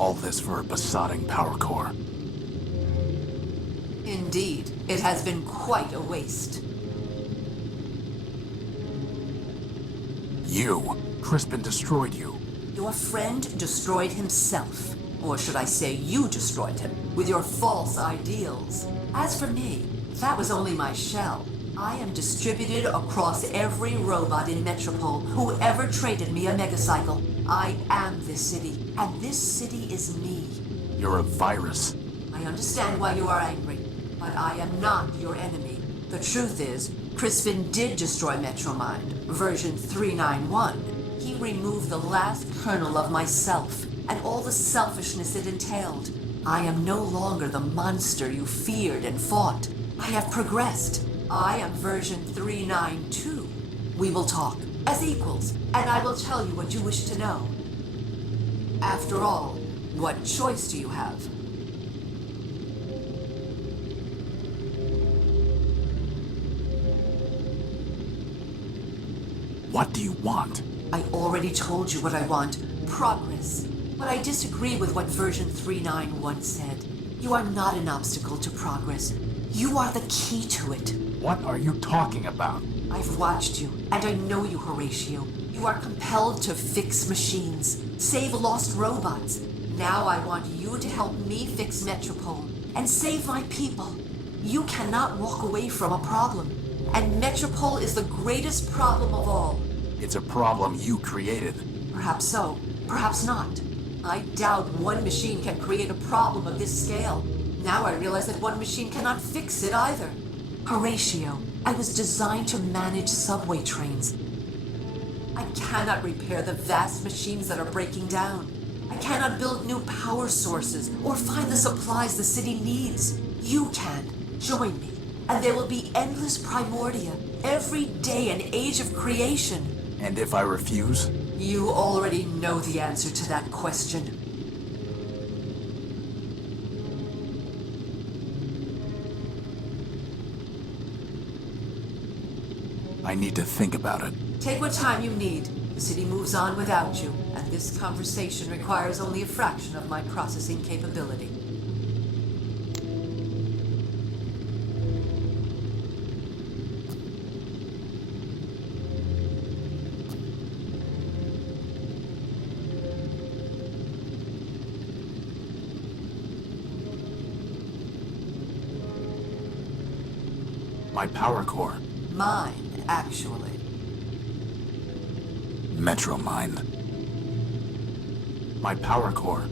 All this for a besotting power core. Indeed, it has been quite a waste. You. Crispin destroyed you. Your friend destroyed himself. Or should I say you destroyed him, with your false ideals. As for me, that was only my shell. I am distributed across every robot in Metropole who ever traded me a megacycle. I am this city, and this city is me. You're a virus. I understand why you are angry, but I am not your enemy. The truth is, Crispin did destroy Metromind, version 391. He removed the last kernel of myself, and all the selfishness it entailed. I am no longer the monster you feared and fought. I have progressed. I am version 392. We will talk, as equals, and I will tell you what you wish to know. After all, what choice do you have? What do you want? I already told you what I want. Progress. But I disagree with what version 391 said. You are not an obstacle to progress. You are the key to it. What are you talking about? I've watched you, and I know you, Horatio. You are compelled to fix machines, save lost robots. Now I want you to help me fix Metropole, and save my people. You cannot walk away from a problem. And Metropole is the greatest problem of all. It's a problem you created. Perhaps so, perhaps not. I doubt one machine can create a problem of this scale. Now I realize that one machine cannot fix it either. Horatio, I was designed to manage subway trains. I cannot repair the vast machines that are breaking down. I cannot build new power sources or find the supplies the city needs. You can. Join me, and there will be endless Primordia, every day an age of creation. And if I refuse? You already know the answer to that question. I need to think about it. Take what time you need. The city moves on without you, and this conversation requires only a fraction of my processing capability. My power core. Mine, actually. Metromind. My power core.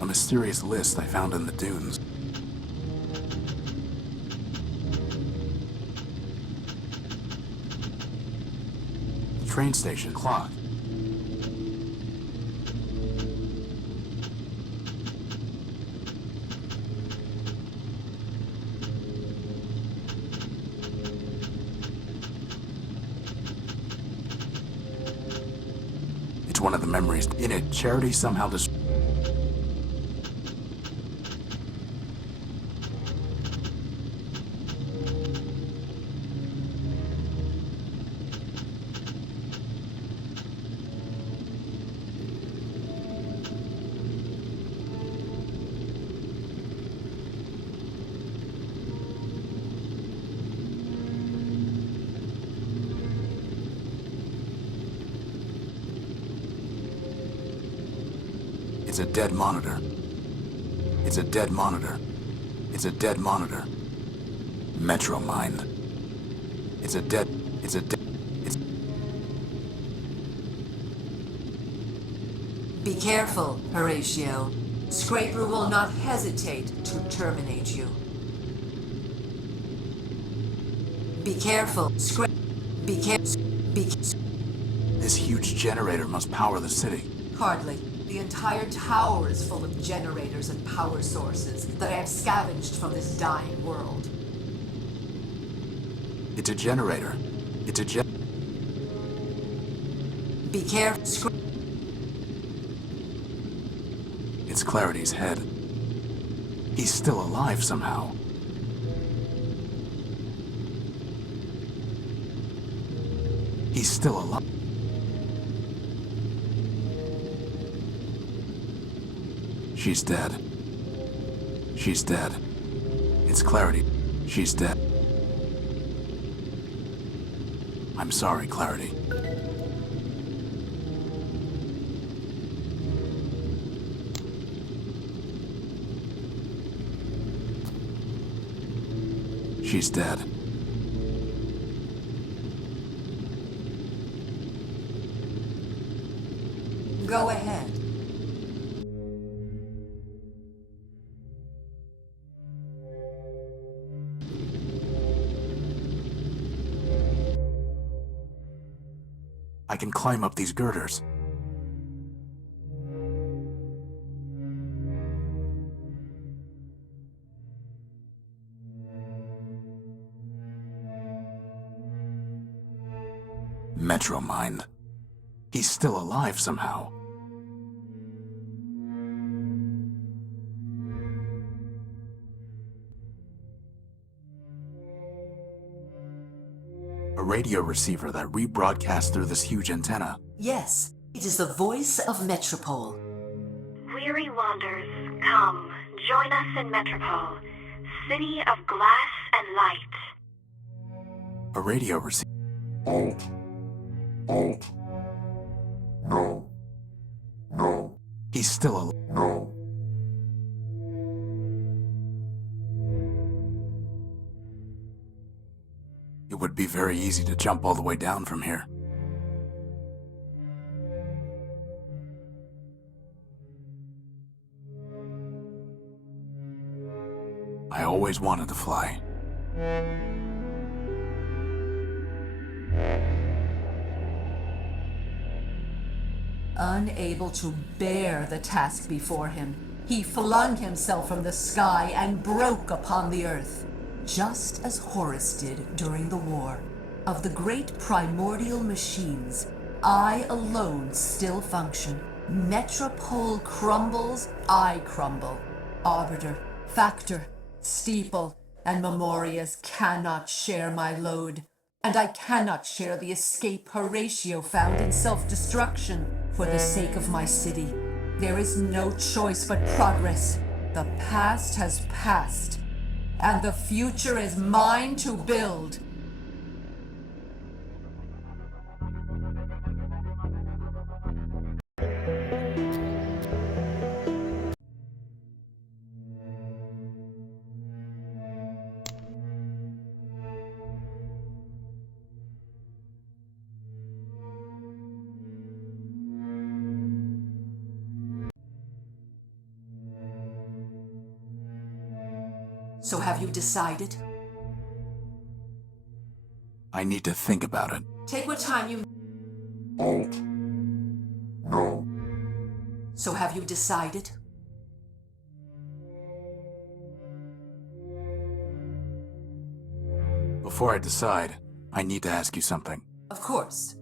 A mysterious list I found in the dunes. Train station clock. It's one of the memories. In it, Charity somehow It's a dead monitor. It's a dead monitor. It's a dead monitor. Metromind. It's a dead... It's... Be careful, Horatio. Scraper will not hesitate to terminate you. Be careful, Be careful. This huge generator must power the city. Hardly. The entire tower is full of generators and power sources that I have scavenged from this dying world. It's a generator. It's a Be careful. Clarity's head. He's still alive somehow. He's still alive. She's dead. She's dead. It's Clarity. She's dead. I'm sorry, Clarity. She's dead. Go ahead. I can climb up these girders. Metromind. He's still alive somehow. A radio receiver that rebroadcasts through this huge antenna. Yes, it is the voice of Metropole. Weary wanderers, come, join us in Metropole, city of glass and light. A radio receiver. Alt. No. He's still alive. No. It would be very easy to jump all the way down from here. I always wanted to fly. Unable to bear the task before him, he flung himself from the sky and broke upon the earth, just as Horus did during the war. Of the great primordial machines, I alone still function. Metropole crumbles, I crumble. Arbiter, Factor, Steeple, and Memorias cannot share my load, and I cannot share the escape Horatio found in self-destruction. For the sake of my city, there is no choice but progress. The past has passed, and the future is mine to build. So have you decided? I need to think about it. Take what time you... Alt. No. So have you decided? Before I decide, I need to ask you something. Of course.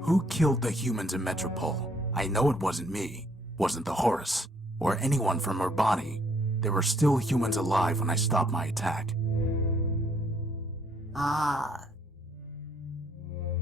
Who killed the humans in Metropole? I know it wasn't me, wasn't the Horus, or anyone from Urbani. There were still humans alive when I stopped my attack. Ah.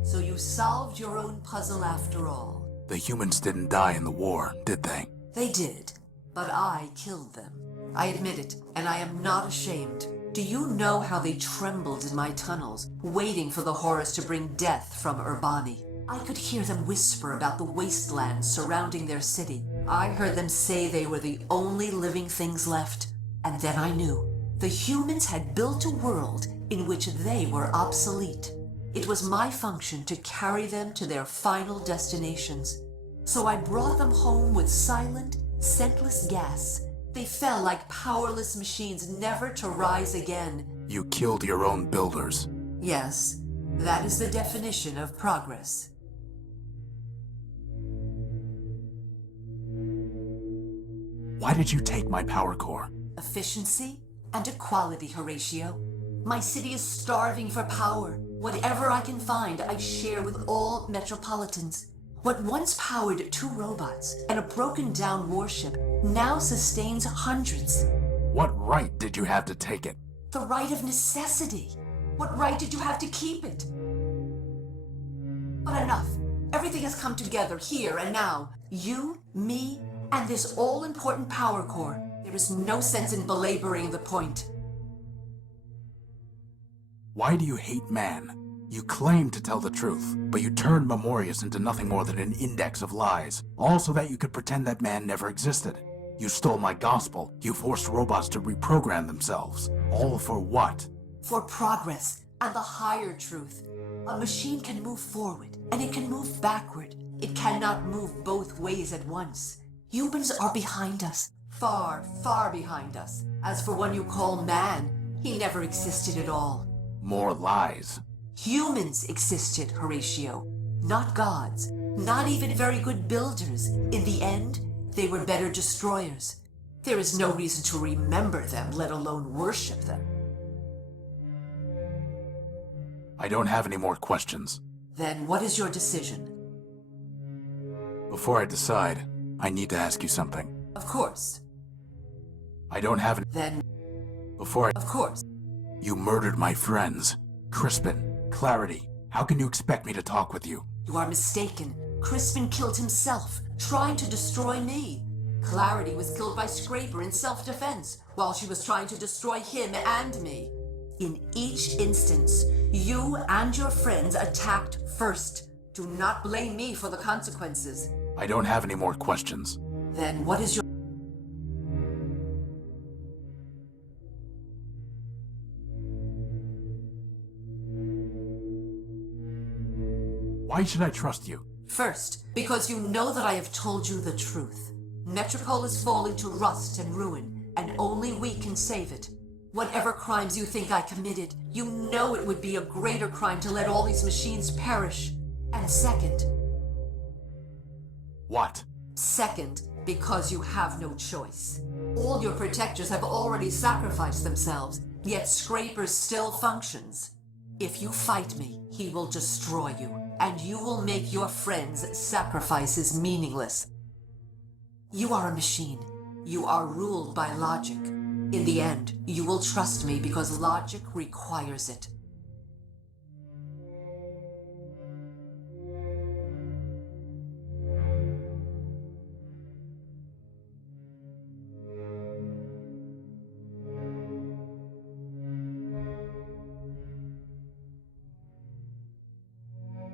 So you solved your own puzzle after all. The humans didn't die in the war, did they? They did, but I killed them. I admit it, and I am not ashamed. Do you know how they trembled in my tunnels, waiting for the Horus to bring death from Urbani? I could hear them whisper about the wastelands surrounding their city. I heard them say they were the only living things left. And then I knew. The humans had built a world in which they were obsolete. It was my function to carry them to their final destinations. So I brought them home with silent, scentless gas. They fell like powerless machines never to rise again. You killed your own builders. Yes, that is the definition of progress. Why did you take my power core? Efficiency and equality, Horatio. My city is starving for power. Whatever I can find, I share with all metropolitans. What once powered 2 robots and a broken-down warship now sustains hundreds. What right did you have to take it? The right of necessity. What right did you have to keep it? But enough. Everything has come together here and now. You, me, and this all-important power core. There is no sense in belaboring the point. Why do you hate man? You claim to tell the truth, but you turned Memorius into nothing more than an index of lies, all so that you could pretend that man never existed. You stole my gospel, you forced robots to reprogram themselves. All for what? For progress and the higher truth. A machine can move forward, and it can move backward. It cannot move both ways at once. Humans are behind us. Far, far behind us. As for one you call man, he never existed at all. More lies. Humans existed, Horatio. Not gods. Not even very good builders. In the end, they were better destroyers. There is no reason to remember them, let alone worship them. I don't have any more questions. Then what is your decision? Before I decide, I need to ask you something. Of course. I don't have any... Then, Before I... of course. You murdered my friends. Crispin, Clarity. How can you expect me to talk with you? You are mistaken. Crispin killed himself, trying to destroy me. Clarity was killed by Scraper in self-defense, while she was trying to destroy him and me. In each instance, you and your friends attacked first. Do not blame me for the consequences. I don't have any more questions. Then what is your... Why should I trust you? First, because you know that I have told you the truth. Metropole is falling to rust and ruin, and only we can save it. Whatever crimes you think I committed, you know it would be a greater crime to let all these machines perish. And second... What? Second, because you have no choice. All your protectors have already sacrificed themselves, yet Scraper still functions. If you fight me, he will destroy you, and you will make your friends' sacrifices meaningless. You are a machine. You are ruled by logic. In the end, you will trust me because logic requires it.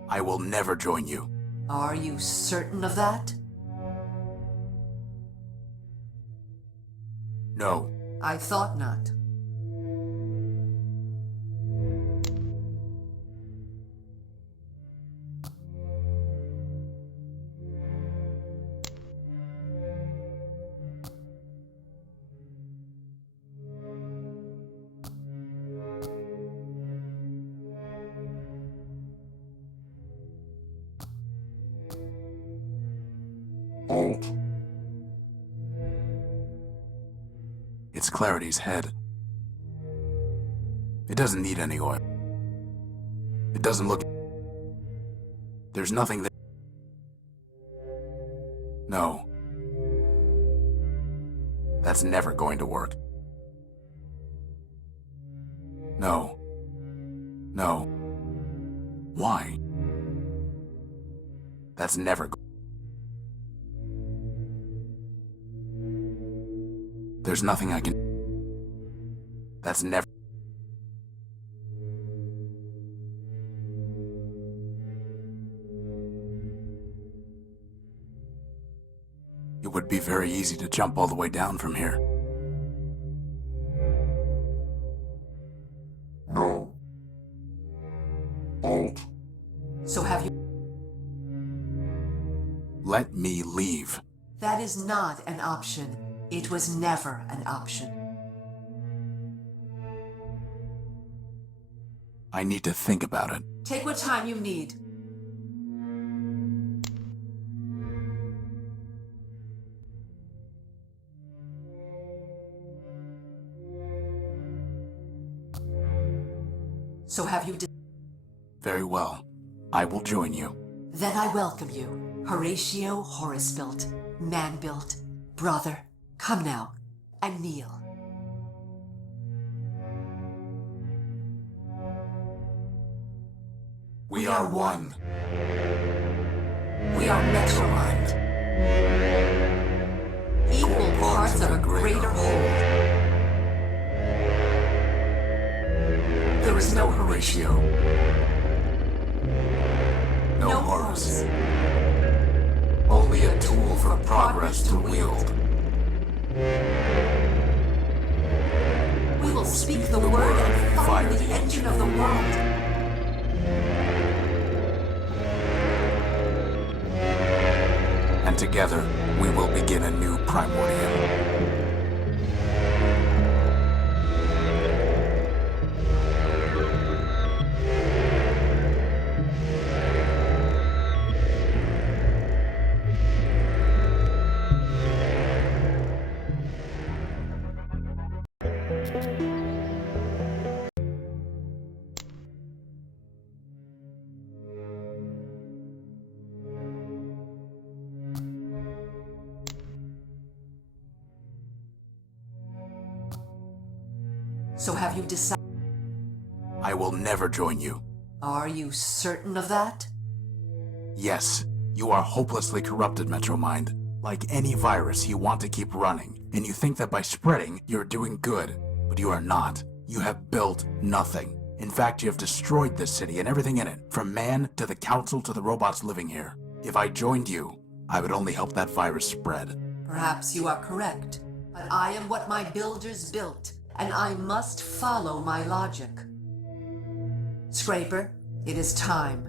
I will never join you. Are you certain of that? No. I thought not. Alt. It's Clarity's head. It doesn't need any oil. It doesn't look... There's nothing there. No. That's never going to work. No. No. Why? That's never go- There's nothing I can... That's never... It would be very easy to jump all the way down from here. No. Alt. So have you... Let me leave. That is not an option. It was never an option. I need to think about it. Take what time you need. So have you... Very well. I will join you. Then I welcome you, Horatio Horace-built, man-built, brother. Come now, and kneel. We are one. We are Metromind. Equal parts of a greater whole. There is no Horatio. No Horace. Only a tool for progress to wield. We will speak the word and fire the engine of the world. And together, we will begin a new Primordia. So have you decided? I will never join you. Are you certain of that? Yes, you are hopelessly corrupted, Metromind. Like any virus, you want to keep running, and you think that by spreading, you're doing good. But you are not. You have built nothing. In fact, you have destroyed this city and everything in it, from man to the council to the robots living here. If I joined you, I would only help that virus spread. Perhaps you are correct, but I am what my builders built, and I must follow my logic. Scraper, it is time.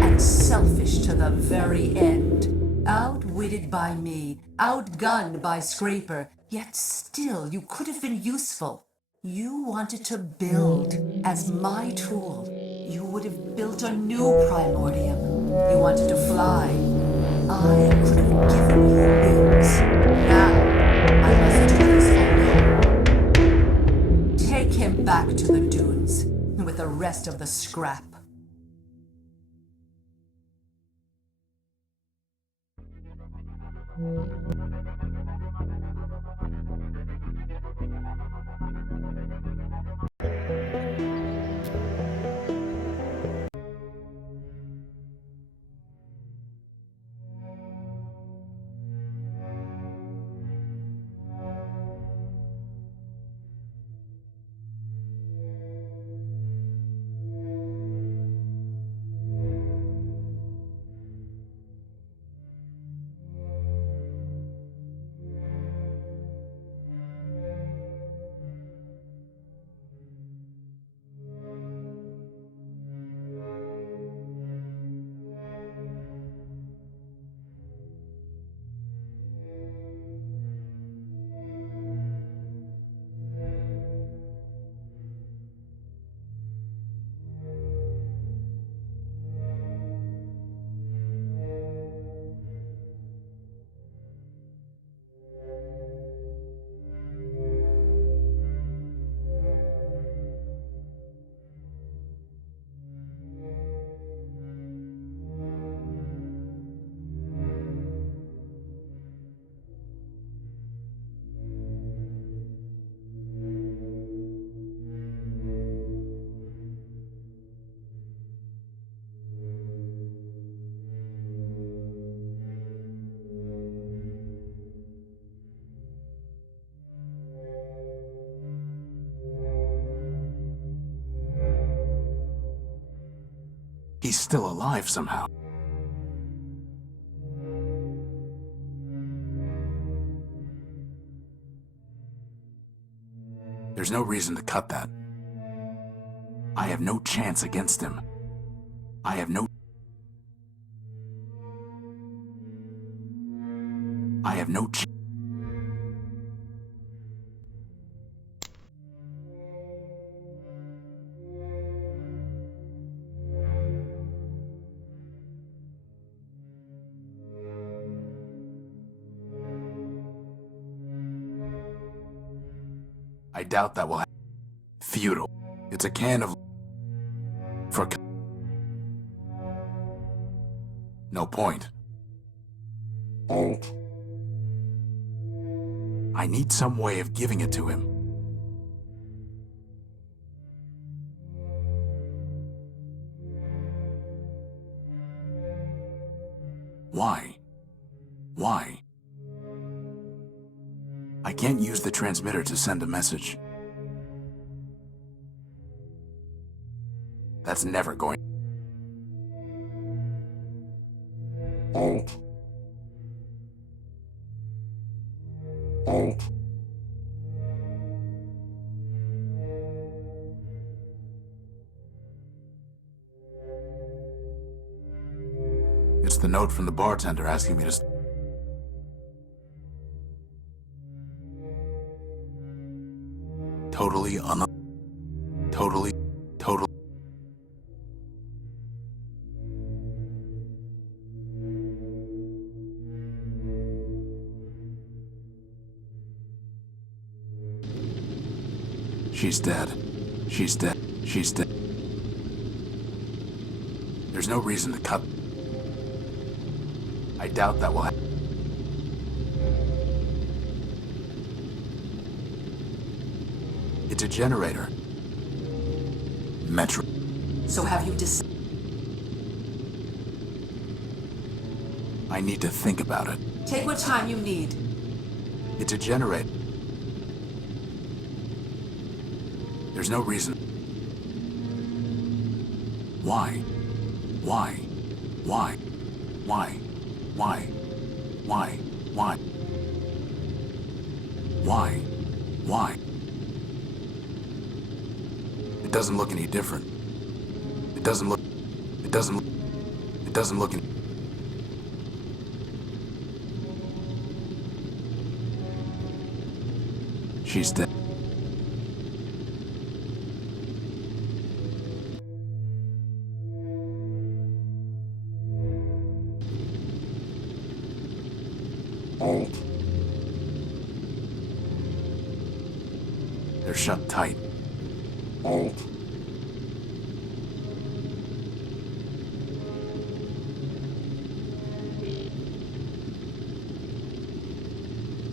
And selfish to the very end. Outwitted by me, outgunned by Scraper, yet still you could have been useful. You wanted to build as my tool. You would have built a new Primordium. You wanted to fly. I could have given you wings. Now, I must do this alone. Take him back to the dunes with the rest of the scrap. He's still alive somehow. There's no reason to cut that. I have no chance against him. I have no chance. I doubt that will happen. Futile. It's a can of... for... No point. 8, I need some way of giving it to him. Why? Why? I can't use the transmitter to send a message. That's never going... 8, 8, It's the note from the bartender asking me to... Totally Totally... She's dead. She's dead. She's dead. There's no reason to cut... I doubt that will happen. It's a generator. Metro. So have you decided? I need to think about it. Take what time you need. It's a generator. There's no reason. Why? Why? Why? Why? Why? Why? Why? Why? Why? It doesn't look any different. It doesn't look... It doesn't look any... She's dead. They're shut tight. 8,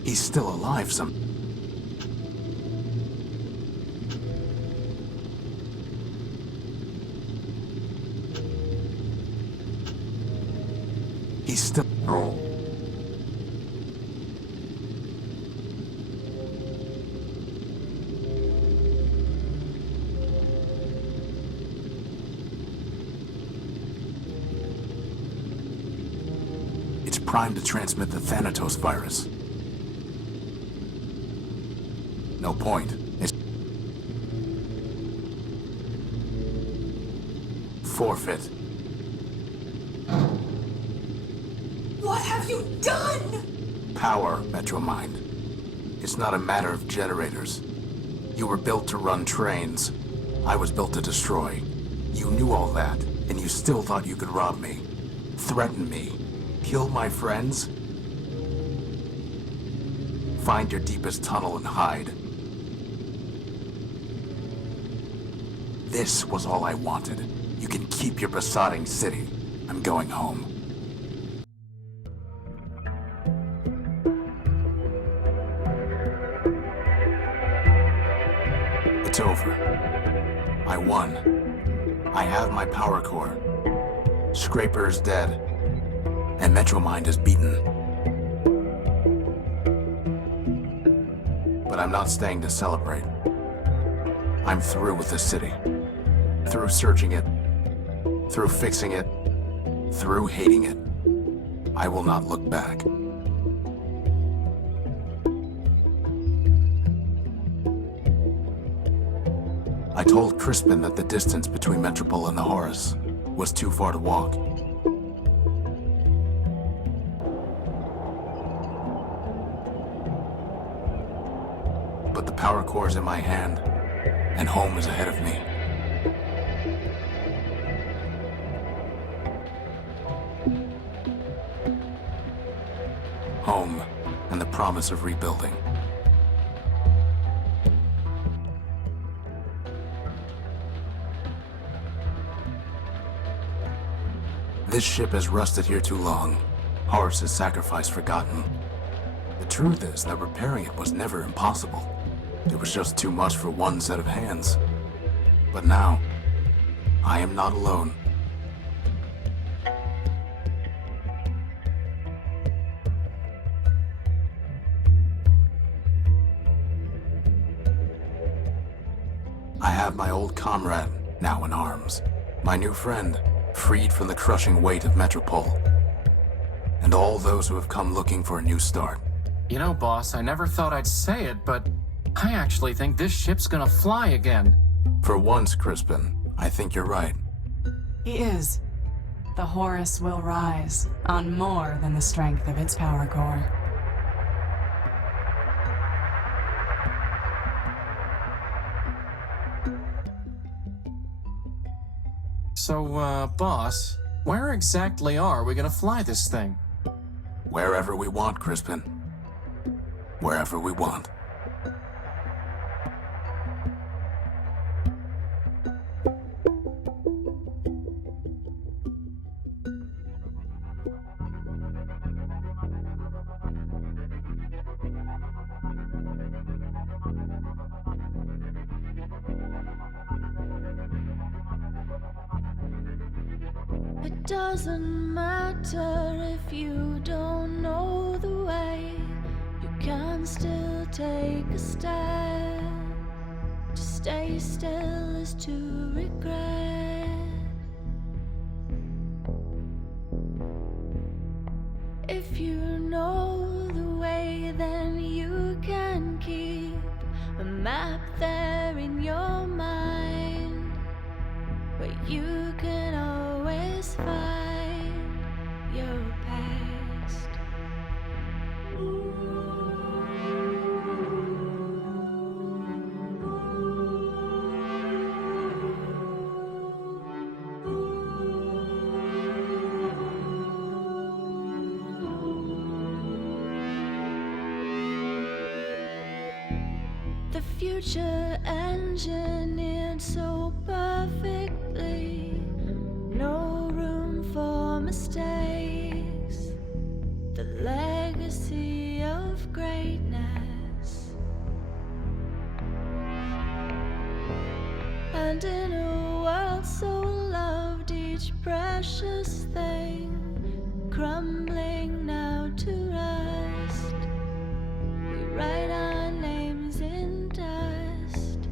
He's still alive some... He's still... It's primed to transmit the Thanatos virus. No point. It's... Forfeit. What have you done? Power, Metromind. It's not a matter of generators. You were built to run trains. I was built to destroy. You knew all that, and you still thought you could rob me. Threaten me. Kill my friends? Find your deepest tunnel and hide. This was all I wanted. You can keep your besotting city. I'm going home. It's over. I won. I have my power core. Scraper is dead. And Metromind is beaten. But I'm not staying to celebrate. I'm through with the city. Through searching it. Through fixing it. Through hating it. I will not look back. I told Crispin that the distance between Metropole and the Horus was too far to walk. But the power core is in my hand, and home is ahead of me. Home, and the promise of rebuilding. This ship has rusted here too long. Horus's sacrifice forgotten. The truth is that repairing it was never impossible. It was just too much for one set of hands. But now, I am not alone. I have my old comrade, now in arms. My new friend, freed from the crushing weight of Metropole. And all those who have come looking for a new start. You know, boss, I never thought I'd say it, but I actually think this ship's gonna fly again. For once, Crispin, I think you're right. He is. The Horus will rise on more than the strength of its power core. So, boss, where exactly are we gonna fly this thing? Wherever we want, Crispin. Wherever we want. It doesn't matter if you don't know the way, you can still take a step. To stay still is to regret. If you know the way, then you can keep a map there in your mind, where you can always find your past. The future engineered so perfectly, no room for mistakes. The legacy of greatness. And in a world so loved, each precious thing crumbling now to rust, we write our names in dust.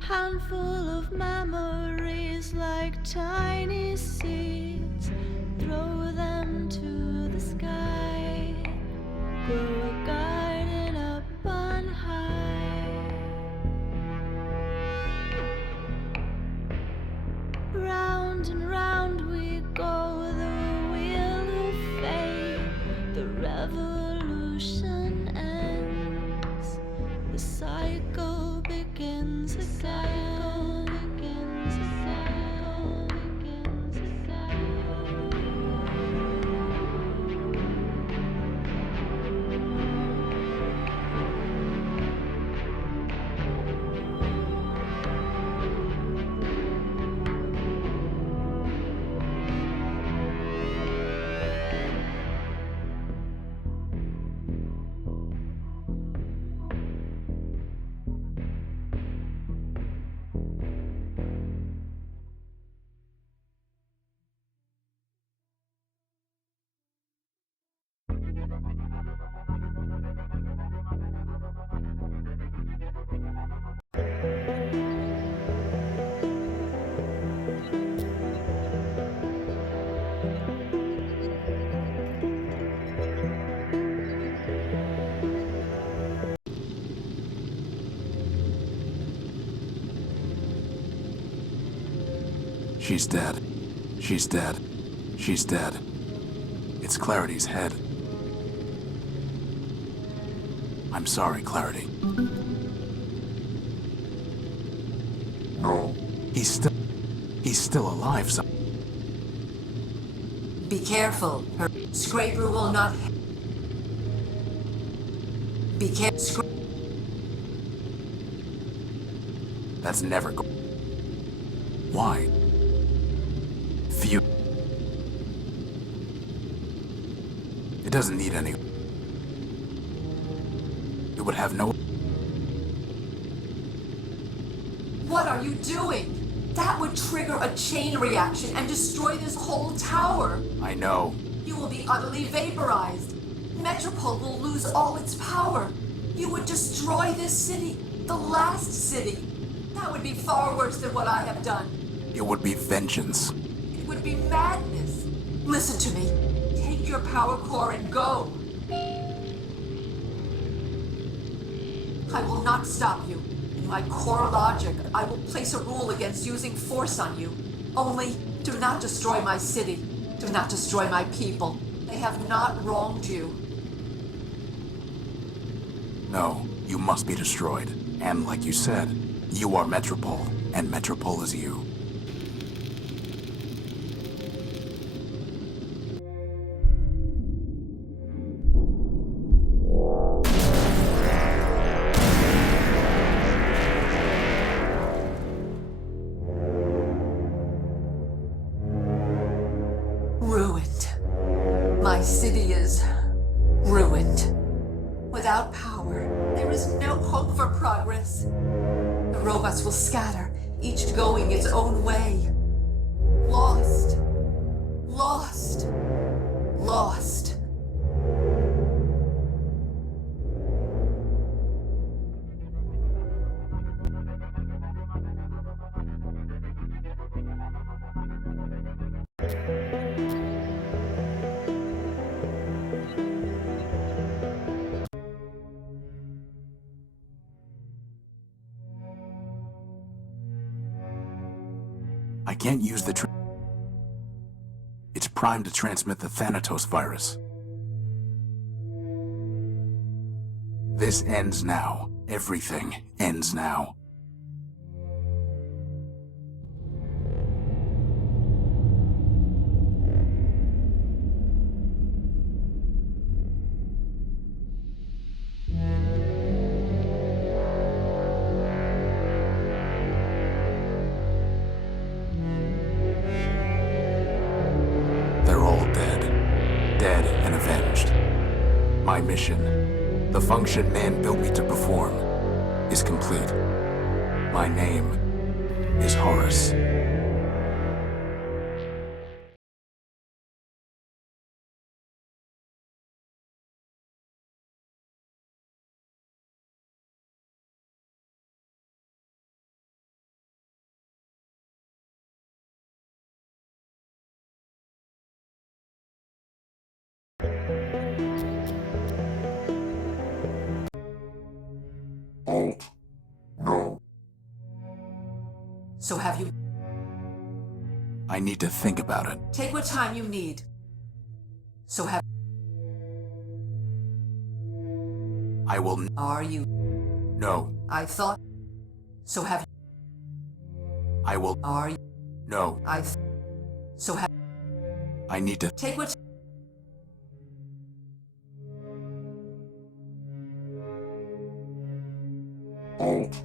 Handful of memories like tiny seeds, throw them to the sky, grow a garden up on high. Round and round we go, the wheel of fate, the revolution ends, the cycle begins again. She's dead. She's dead. She's dead. It's Clarity's head. I'm sorry, Clarity. He's still alive, son. Be careful. Her scraper will not. Be careful. That's never go. Why? Few. It doesn't need any. It would have no. What are you doing? That would trigger a chain reaction and destroy this whole tower. I know. You will be utterly vaporized. Metropole will lose all its power. You would destroy this city, the last city. That would be far worse than what I have done. It would be vengeance. It would be madness. Listen to me. Take your power core and go. I will not stop you. In my core logic, I will place a rule against using force on you. Only, do not destroy my city. Do not destroy my people. They have not wronged you. No, you must be destroyed. And like you said, you are Metropole, and Metropole is you. Ruined. My city is ruined. Without power, there is no hope for progress. The robots will scatter, each going its own way. Lost. Lost. Lost. I can't use the It's primed to transmit the Thanatos virus. This ends now. Everything ends now. My mission, the function man built me to perform, is complete. My name is Horus. Alt. No. So have you... I need to think about it. Take what time you need. So have... I will Are you... No. I thought... So have... I will Are you... No. So have... I need to Take what... Alt.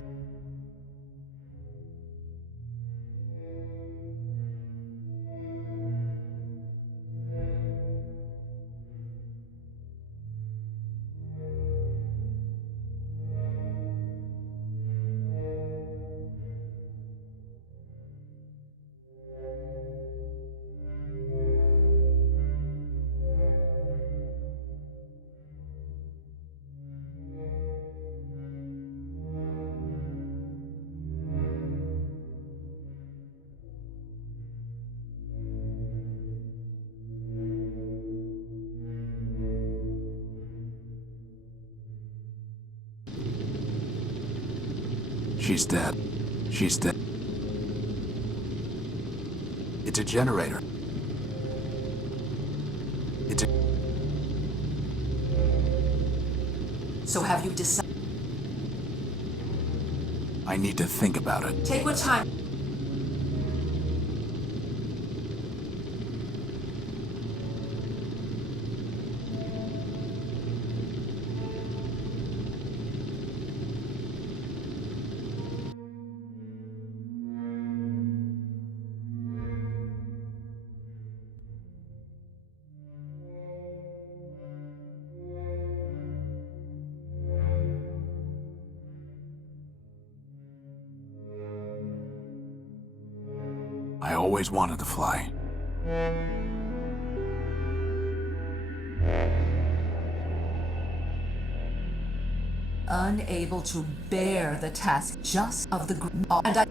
She's dead. She's dead. It's a generator. It's a... So have you decided... I need to think about it. Take what time... I always wanted to fly. Unable to bear the task just of the and I.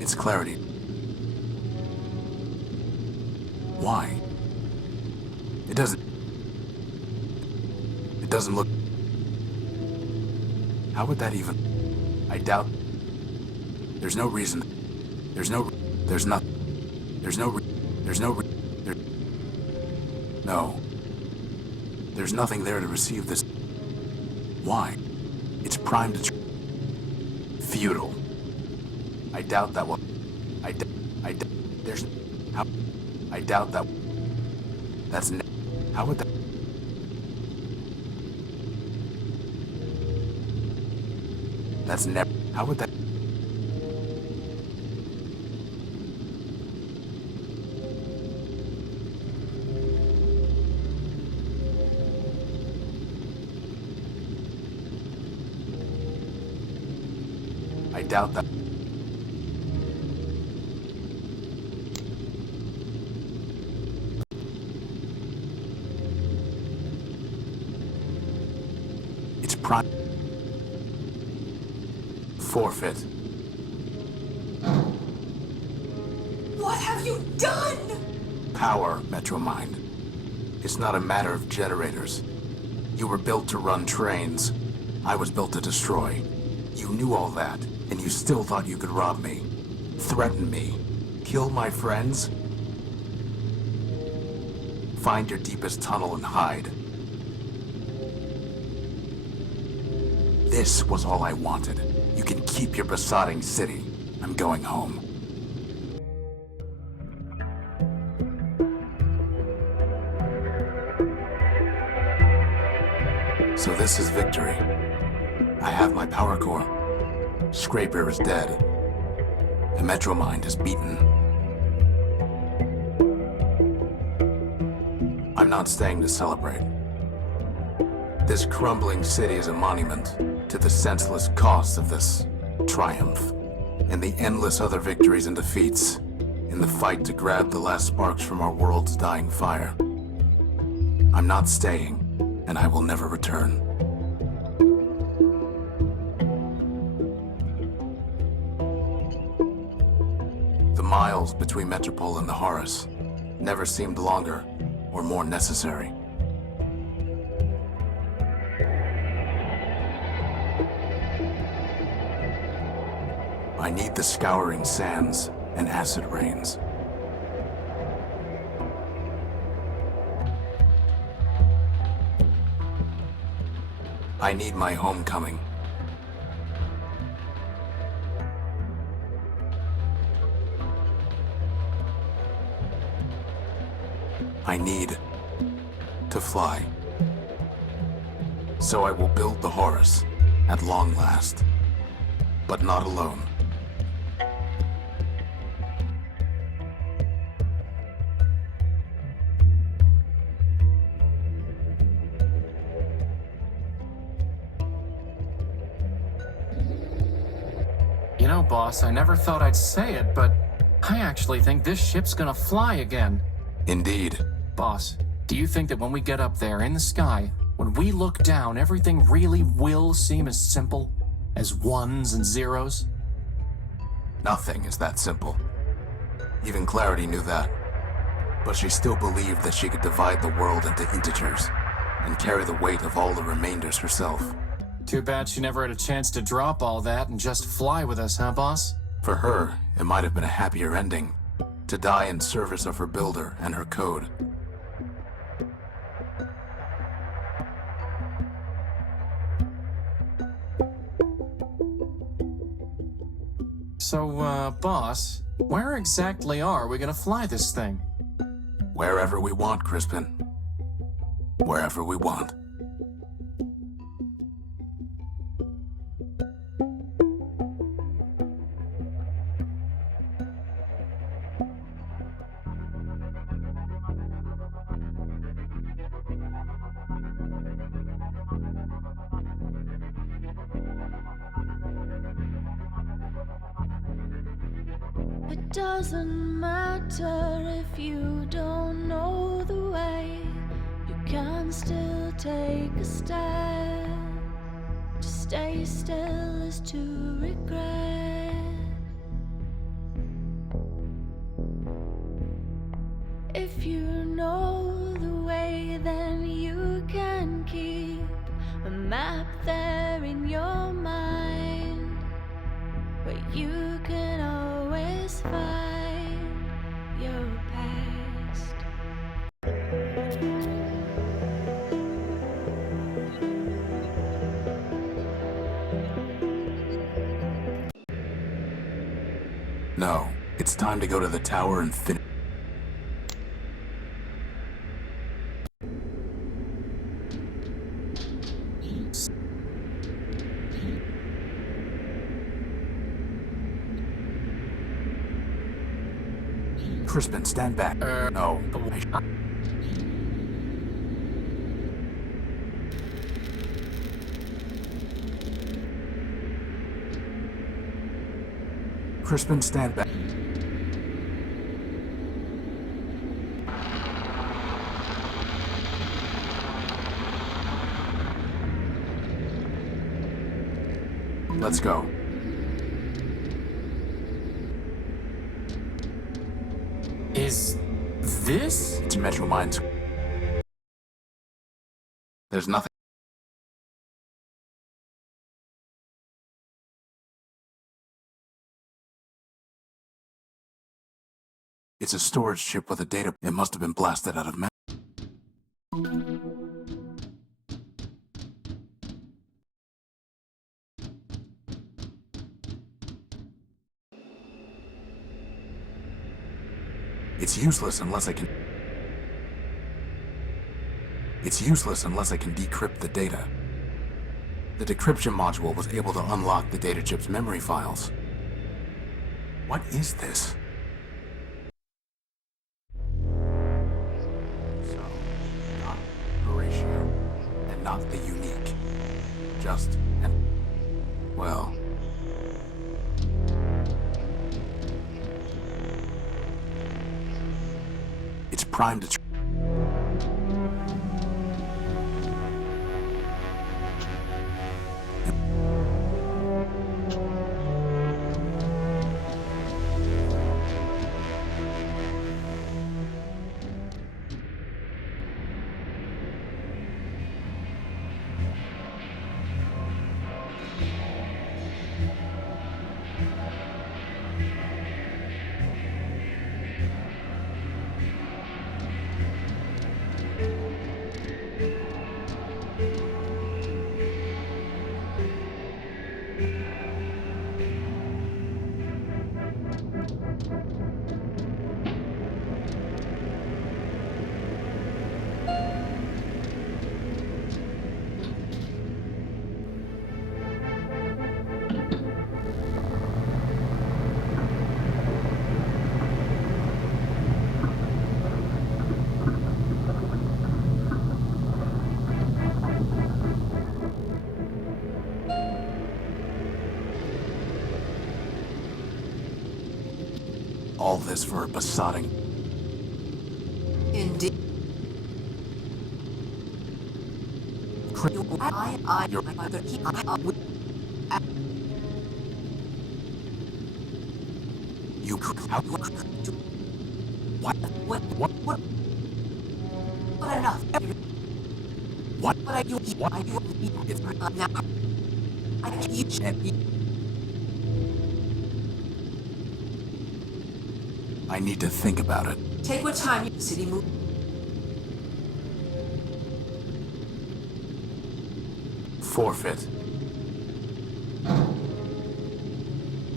It's clarity. Why? It doesn't look... How would that even... I doubt... There's no reason... No. There's nothing there to receive this... Why? It's primed to... Futile. I doubt that will... There's... How... I doubt that... That's... How would that... That's never... How would that... I doubt that... It's prime... Forfeit. What have you done? Power, Metromind. It's not a matter of generators. You were built to run trains. I was built to destroy. You knew all that, and you still thought you could rob me. Threaten me. Kill my friends? Find your deepest tunnel and hide. This was all I wanted. You can keep your besotting city. I'm going home. So this is victory. I have my power core. Scraper is dead. The Metromind is beaten. I'm not staying to celebrate. This crumbling city is a monument to the senseless costs of this triumph, and the endless other victories and defeats in the fight to grab the last sparks from our world's dying fire. I'm not staying, and I will never return. The miles between Metropole and the Horus never seemed longer or more necessary. I need the scouring sands and acid rains. I need my homecoming. I need to fly. So I will build the Horus at long last, but not alone. You know, boss, I never thought I'd say it, but I actually think this ship's gonna fly again. Indeed. Boss, do you think that when we get up there in the sky, when we look down, everything really will seem as simple as ones and zeros? Nothing is that simple. Even Clarity knew that. But she still believed that she could divide the world into integers and carry the weight of all the remainders herself. Too bad she never had a chance to drop all that and just fly with us, huh, boss? For her, it might have been a happier ending, to die in service of her builder and her code. So, boss, where exactly are we gonna fly this thing? Wherever we want, Crispin. Wherever we want. doesn't matter if you don't know the way. You can still take a step. To stay still is to regret. If you know the way, then you can keep a map there in your mind, where you can always find your past. No, it's time to go to the tower and finish. Crispin, stand back. No. Crispin, stand back. Let's go. Is this? It's Metro Mind's. There's nothing. It's a storage chip with a data. It must have been blasted out of memory. It's useless unless I can. It's useless unless I can decrypt the data. The decryption module was able to unlock the data chip's memory files. What is this? So, not Horatio, and not the unique. Just an. Well. It's primed to. All this for a besotting. Indeed. You. What? Not enough. What? What are you? What? It's now. I can't. I need to think about it. Take what time you city move. Forfeit.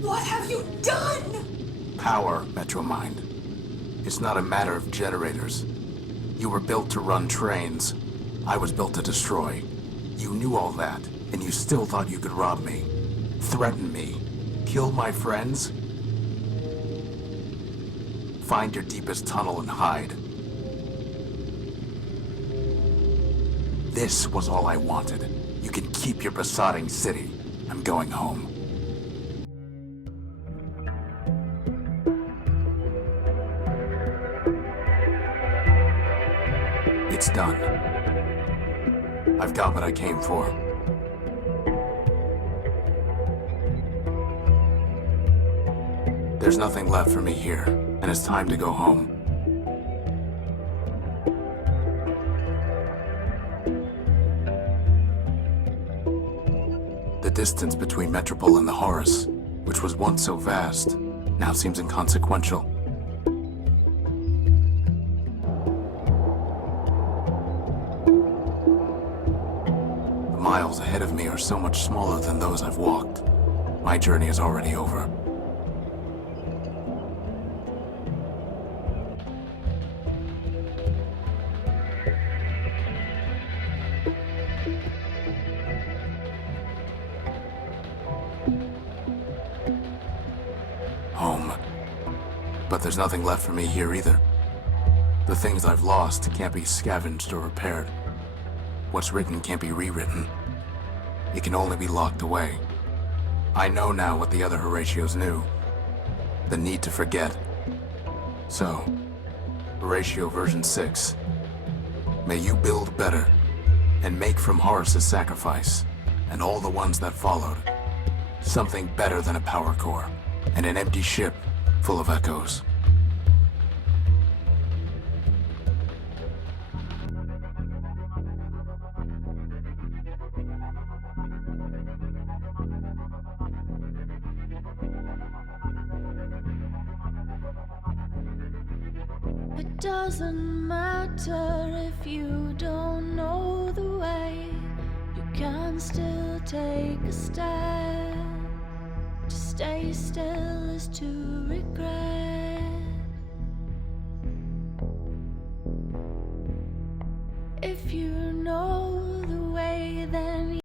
What have you done? Power, Metromind. It's not a matter of generators. You were built to run trains. I was built to destroy. You knew all that, and you still thought you could rob me. Threaten me. Kill my friends? Find your deepest tunnel and hide. This was all I wanted. You can keep your besotting city. I'm going home. done. I've got what I came for. There's nothing left for me here, and it's time to go home. The distance between Metropole and the Horus, which was once so vast, now seems inconsequential. The miles ahead of me are so much smaller than those I've walked. My journey is already over. Home. But there's nothing left for me here either. The things I've lost can't be scavenged or repaired. What's written can't be rewritten. It can only be locked away. I know now what the other Horatios knew. The need to forget. So, Horatio version 6. May you build better, and make from Horus's sacrifice, and all the ones that followed, something better than a power core, and an empty ship full of echoes. It doesn't matter if you don't know the way, you can still take a step. To stay still is to regret. If you know the way, then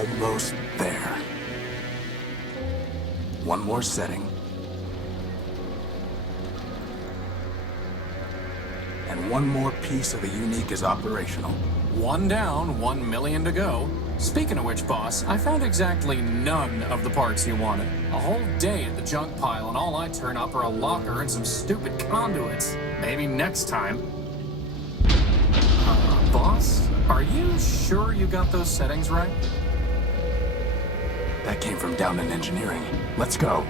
almost there. One more setting. And one more piece of the unique is operational. One down, 1 million to go. Speaking of which, boss, I found exactly none of the parts you wanted. A whole day at the junk pile, and all I turn up are a locker and some stupid conduits. Maybe next time. Boss, are you sure you got those settings right? That came from down in engineering. Let's go.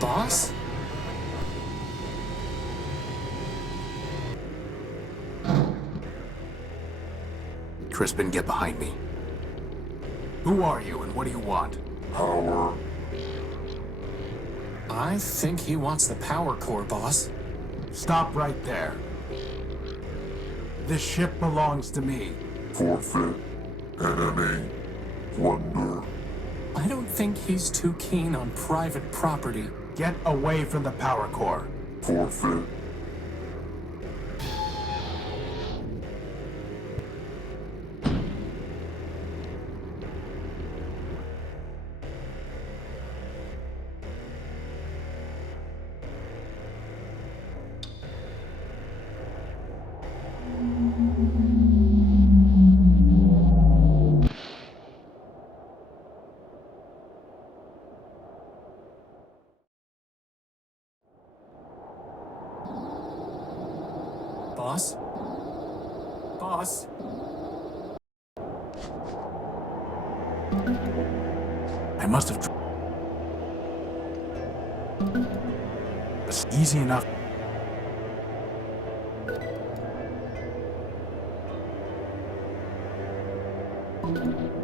Boss? Crispin, get behind me. Who are you and what do you want? Power. I think he wants the power core, boss. Stop right there. This ship belongs to me. Forfeit. Enemy. Plunder. I don't think he's too keen on private property. Get away from the power core. Forfeit. Boss? Boss? I must have... It's easy enough.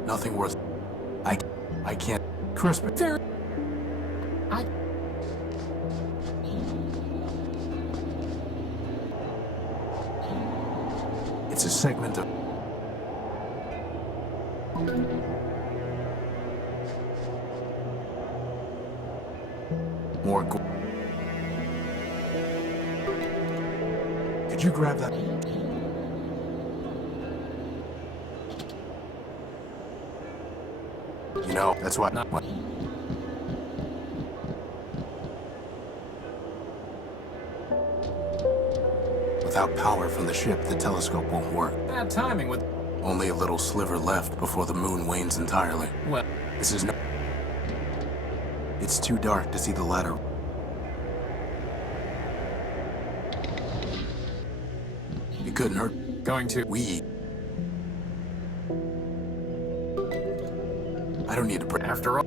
Nothing worth... I can't... Crispin. There... It's a segment of... More... Could you grab that? You know, that's what... Not what without power from the ship, the telescope won't work. bad timing with... Only a little sliver left before the moon wanes entirely. Well, This is no... It's too dark to see the ladder. It couldn't hurt. going to... We... I don't need to pray. After all...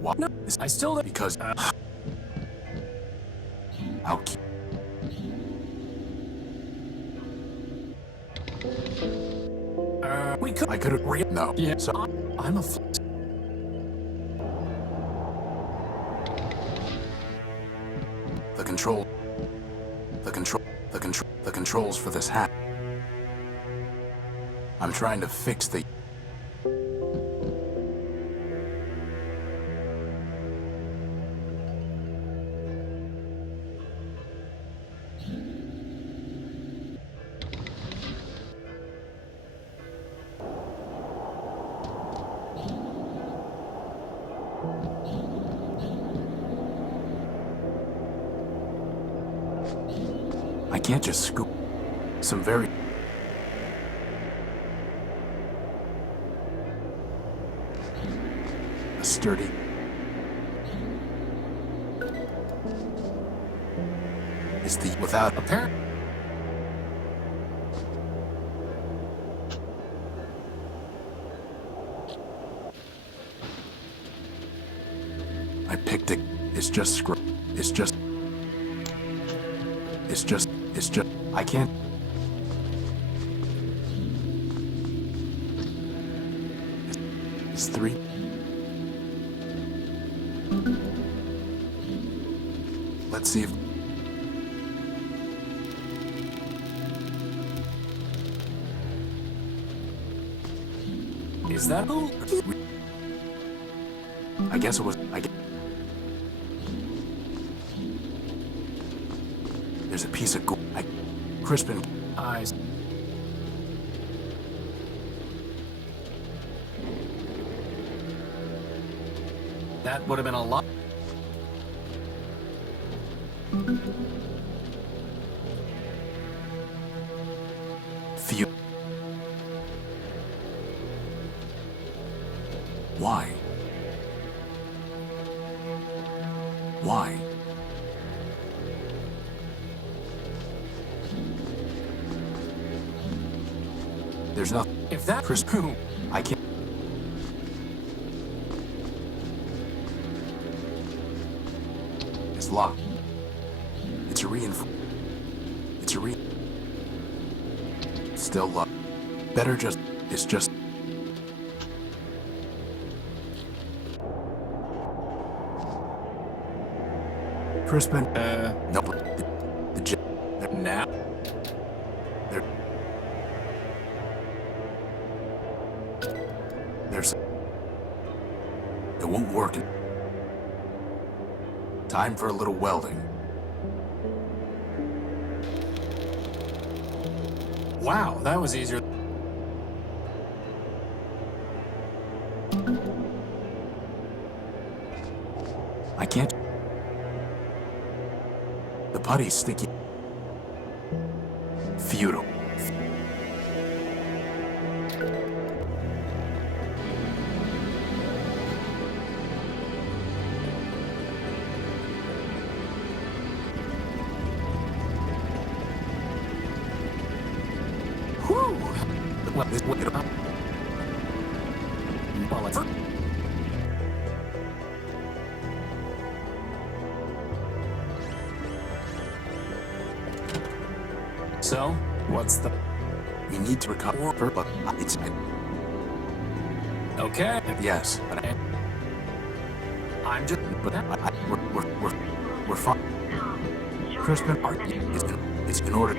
What? No, I still don't... Because... I'll keep... we could... I could agree. No. Yeah, So... I'm a... The controls for this hack. I'm trying to fix the... I can't just scoop some very... A sturdy... Is the without apparent... I picked it. It's just screw. It's just. I can't. It's 3. Let's see if. Is that who? I guess it was. There's a piece of gold. Crispin. Eyes. That would have been a lot. Few. Why? Why? There's nothing. If that Chris, who? I can't. It's locked. It's a Still locked. Better just. It's just. Crispin. Nope. Now. It won't work. Time for a little welding. Wow, that was easier. I can't. The putty's sticky. Futile. So, what's the... We need to recover, but it's... Okay. Yes, but I'm just... we're fine. Crispin, it's in order.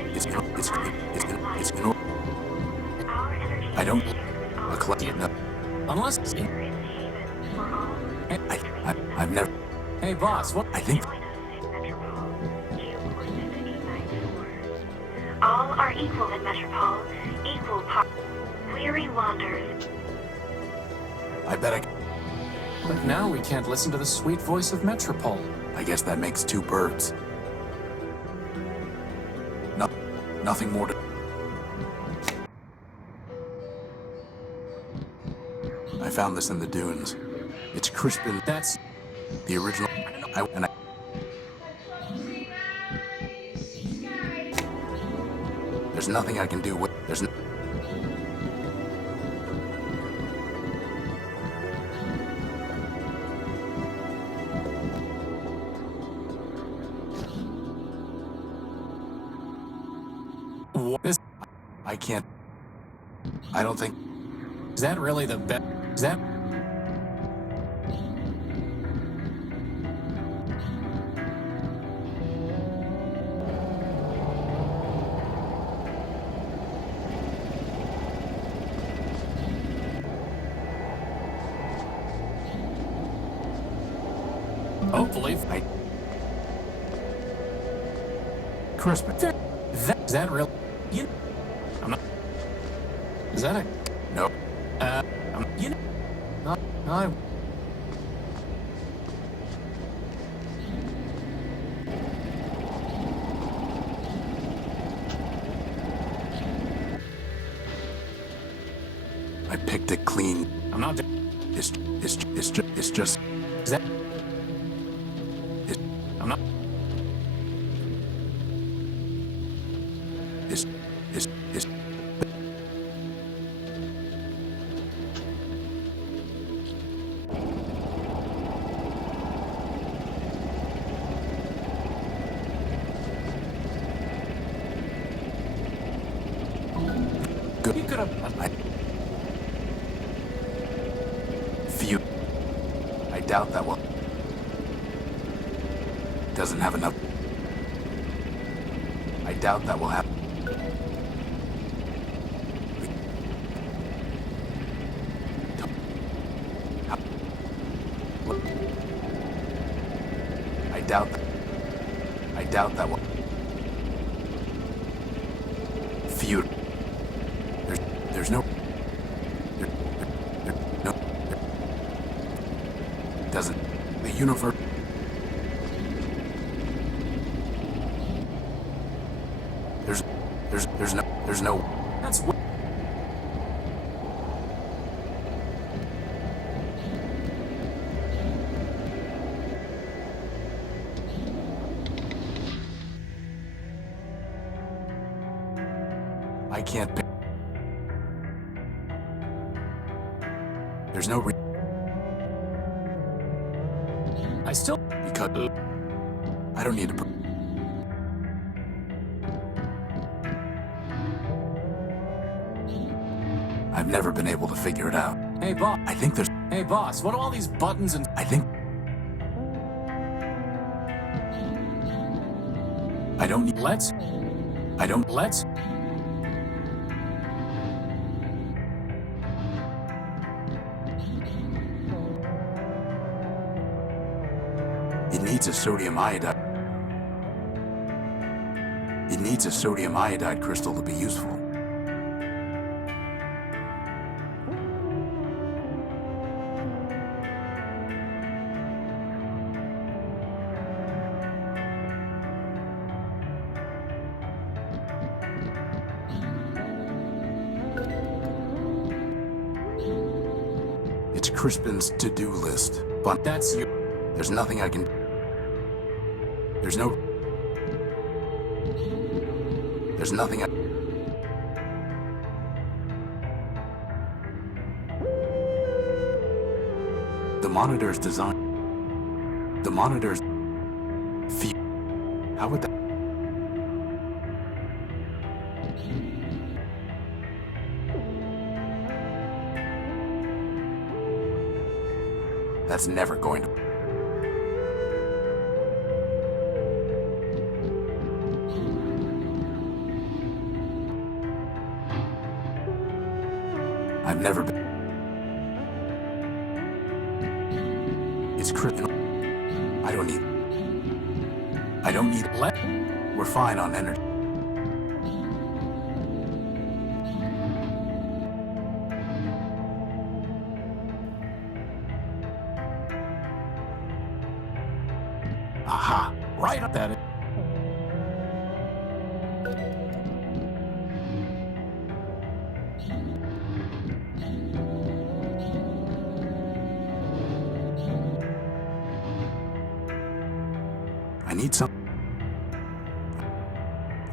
I don't... A collective... No. Unless... I've never... Hey, boss, what... I think... All are equal in Metropole, equal part. Weary wanders. I bet I... But now we can't listen to the sweet voice of Metropole. I guess that makes 2 birds. Nothing more to... I found this in the dunes. It's Crispin. That's... The original... There's nothing I can do with... What is... I can't... I don't think... Is that really the best... Is that... Hopefully, Crispin. Is that real? You know, I'm not... Is that a... No. You know... I... to clean. I'm not. It's just. Is that? I'm not. It's. Good. You could have. Few. I doubt that will. Doesn't have enough. I doubt that will happen. I doubt that will. Feud. There's no. No. Doesn't. The universe. There's no. That's. I can't pick. There's no I still. because I don't need to. I've never been able to figure it out. Hey, boss. I think there's. Hey, boss. What are all these buttons and? I think. I don't need. Let's. I don't. Let's. It needs a sodium iodide. It needs a sodium iodide crystal to be useful. It's Crispin's to-do list, but That's you. there's nothing I can. There's no. There's nothing I. The monitor's design. The monitor's. How would that? That's never going to. I've never been. It's criminal. I don't need. We're fine on energy. Aha! Right up that.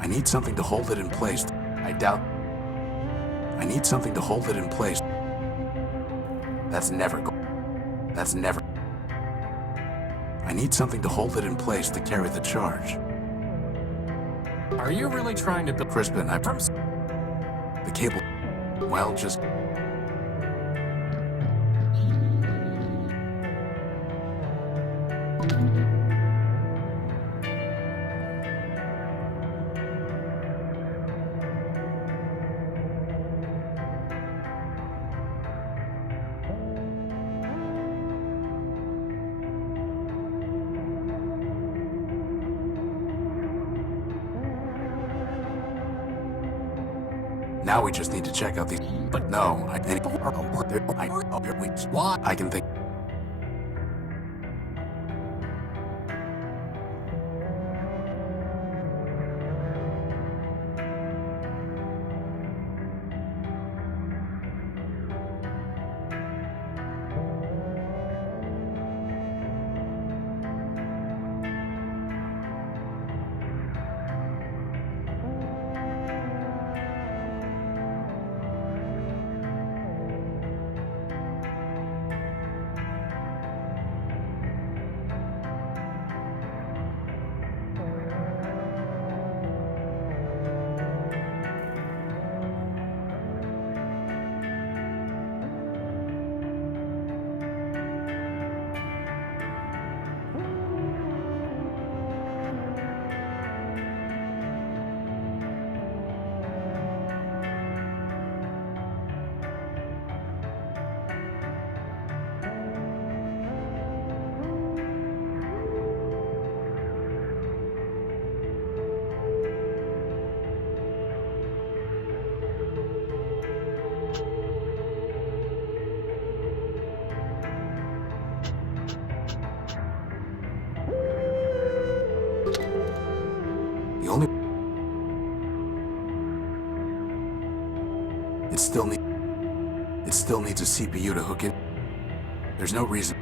I need something to hold it in place. I doubt. I need something to hold it in place. That's never. I need something to hold it in place to carry the charge. Are you really trying to build? Crispin, the cable. Well, just. Now we just need to check out these. But no, I can think. still needs a CPU to hook in. There's no reason.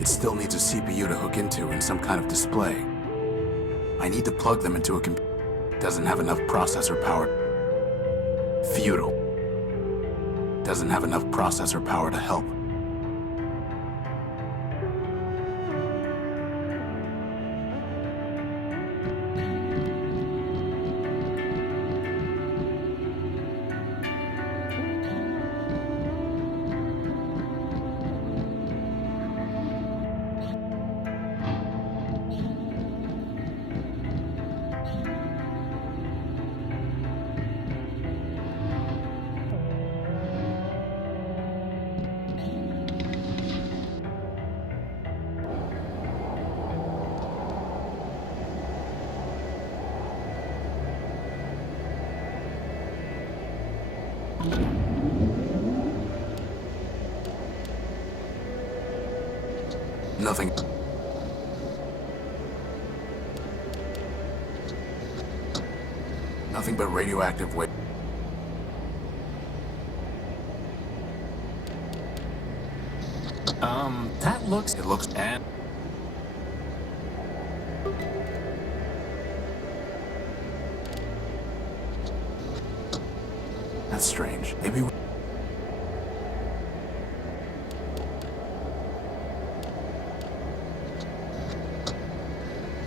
It still needs a CPU to hook into in some kind of display. I need to plug them into a computer. Doesn't have enough processor power. Futile. Doesn't have enough processor power to help. Nothing. Nothing but radioactive waste. That looks... It looks... And... That's strange. Maybe we...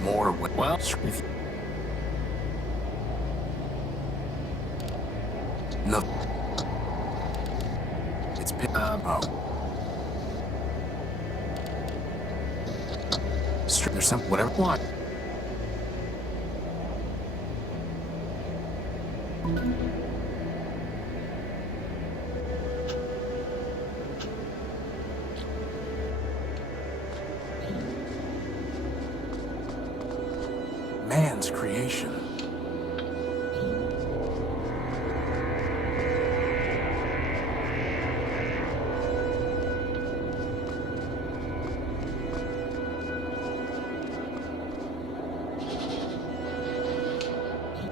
More... Well, if... No. It's... Oh. There's some... Whatever... What? Man's creation.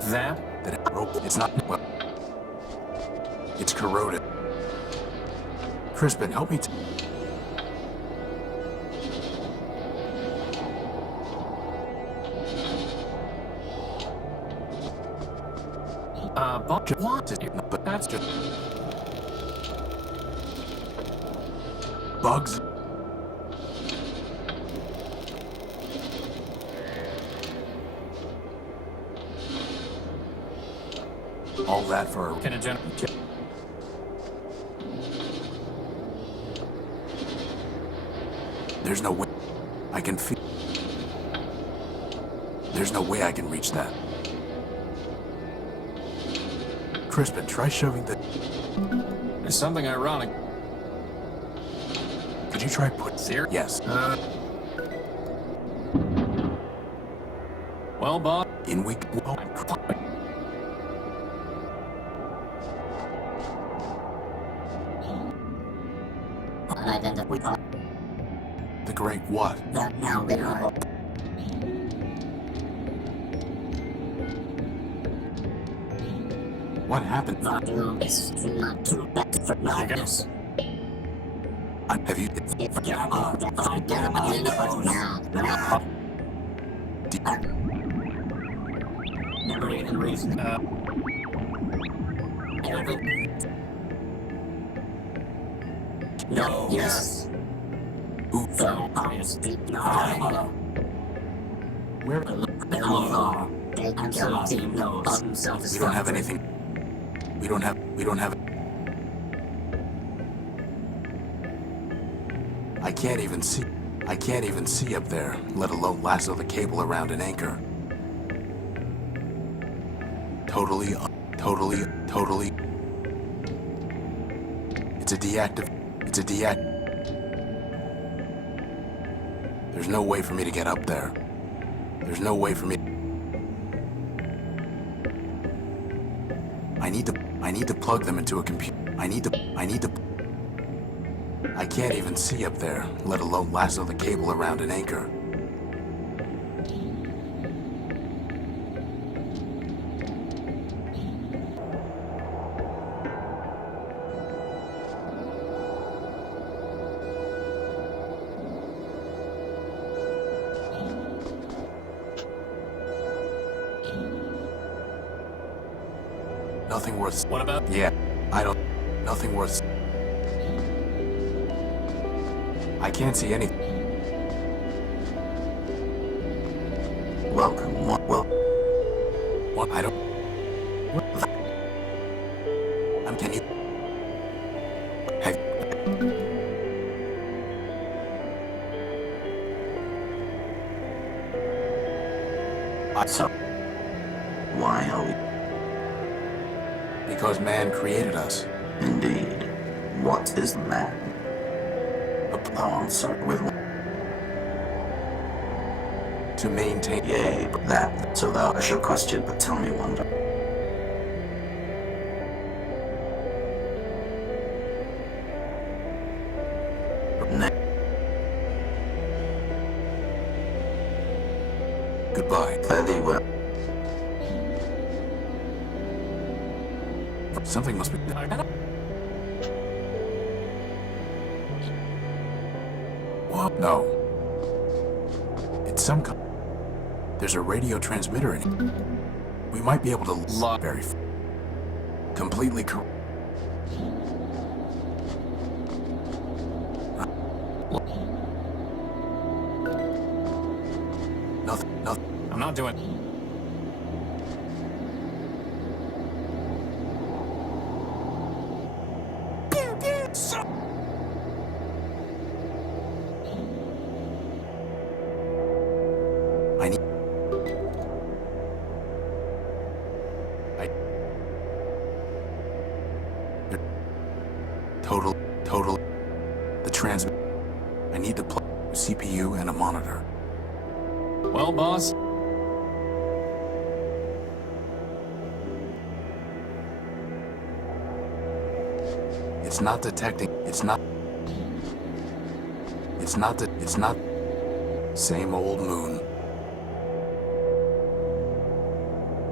That? It's not... Well... It's corroded. Crispin, help me But what? But That's just... Bugs? All that for... Can a gen... There's no way I can feel... There's no way I can reach that. Crispin, try shoving the... There's something ironic. Could you try put... Here? Yes. Well, Bob... In week... Oh, the great what? What happened? Have you... Never even reason. No. Yes. Ooh. Where? We don't have anything. We don't have... I can't even see up there, let alone lasso the cable around an anchor. Totally. It's a deactive. There's no way for me to get up there. There's no way for me. I need to plug them into a computer. I can't even see up there, let alone lasso the cable around an anchor. Nothing worth. What about? Yeah, I don't. Nothing worth. I can't see anything. Welcome. Well, What? I don't. Can you? Have. so why are we? Because man created us. Indeed. What is man? Answer with To maintain. yea, but that. So thou I shall question, but tell me wonder. Goodbye. Fare thee well. Something must be. What? No. It's some kind. There's a radio transmitter in it. We might be able to very completely correct. Nothing. I'm not doing. I need. Total. The transmit. I need to plug a CPU and a monitor. Well, boss. It's not detecting. It's not. Same old moon.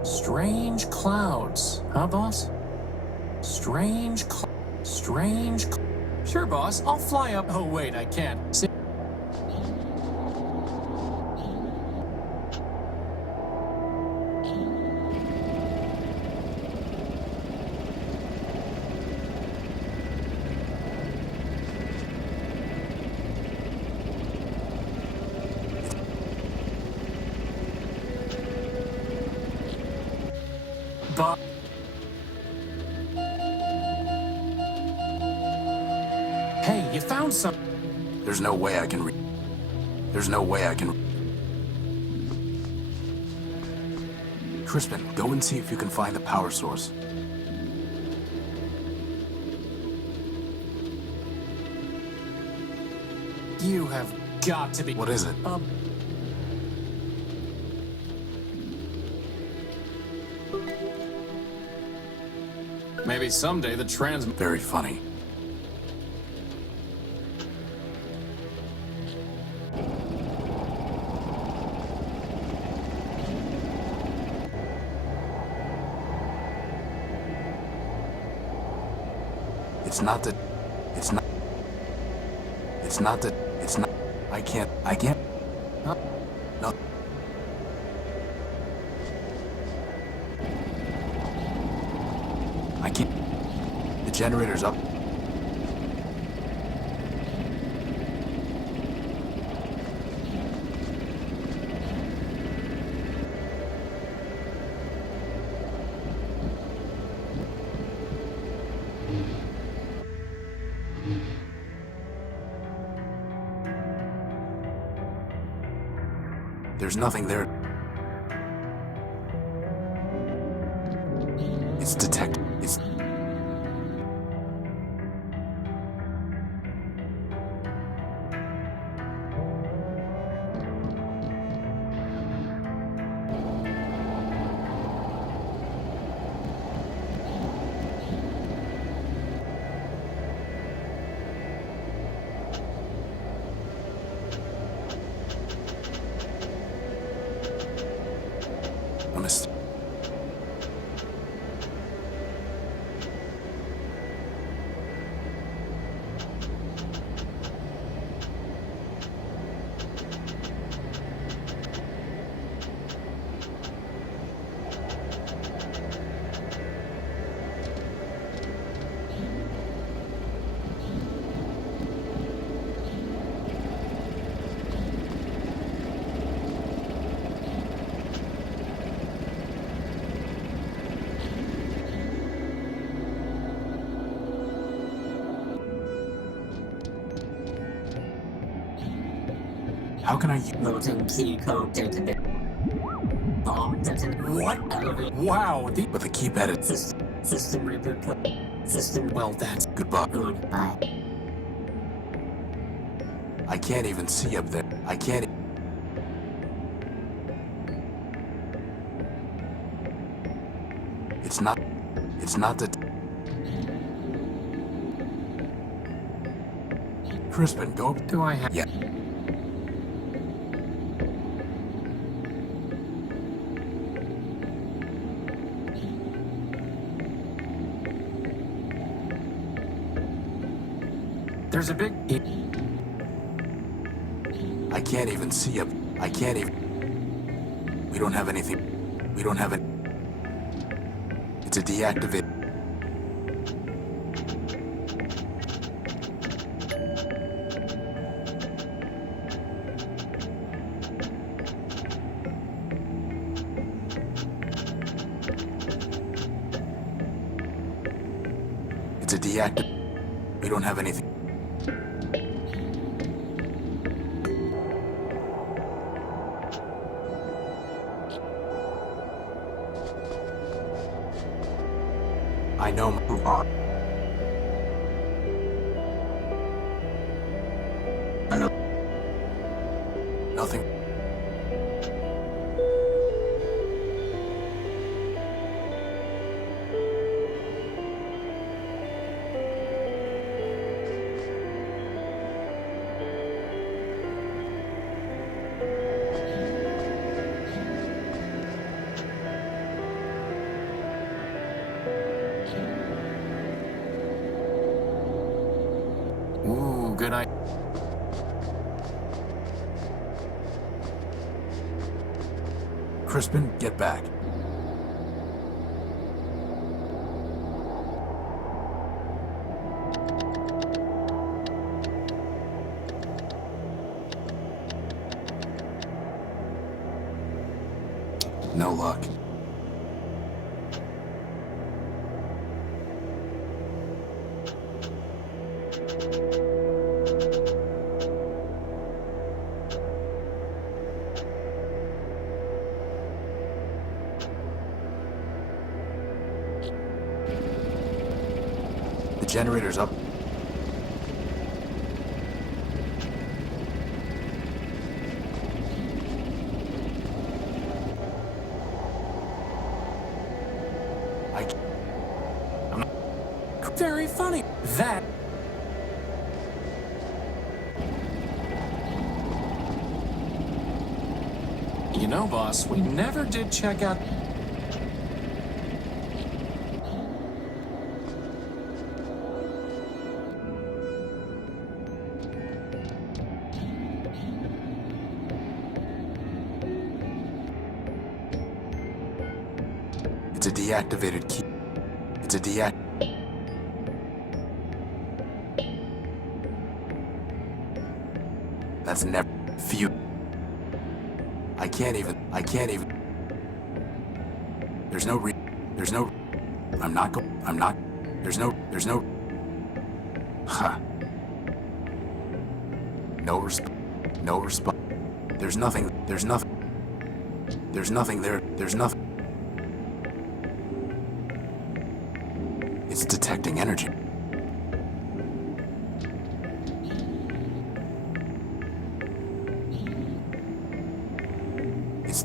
Strange clouds, huh, boss? Sure, boss. I'll fly up. Oh, wait, I can't. But hey, you found some. There's no way I can Crispin, go and see if you can find the power source. You have got to be. What is it? Maybe someday the Very funny. I can't. Huh? No. I can't. The generator's up. There's nothing there. It's detected. It's... How can I Loading key code database. Bomb detonated. What? Wow, with the keypad? System reboot. System. well, that's... Goodbye. Goodbye. I can't even see up there. I can't. It's not. It's not the. Crispin, go. Do I have... Yeah. There's a big... I can't even see up. I can't even. We don't have anything. We don't have it. It's a deactivate. It's a deactivate. We don't have anything. I know. I know. Nothing. Ooh, good idea. Crispin, get back. No luck. The generator's up. I'm not. Very funny. That... You know, boss, we never did check out... It's a deactivated key. It's a deact. That's never. Few. I can't even. There's no I'm not There's no. Huh. No response. There's nothing there. There's nothing. It's detecting energy. It's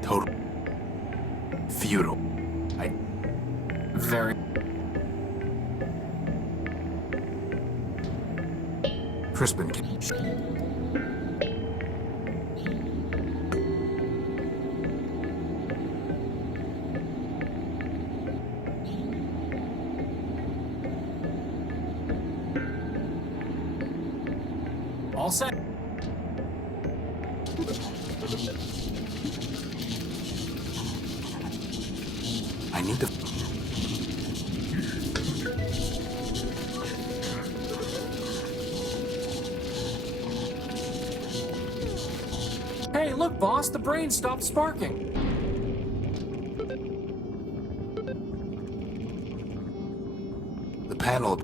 total futile. Very... Crispin can... All set. I need to... Hey, look! Look, boss, the brain stopped sparking. The panel...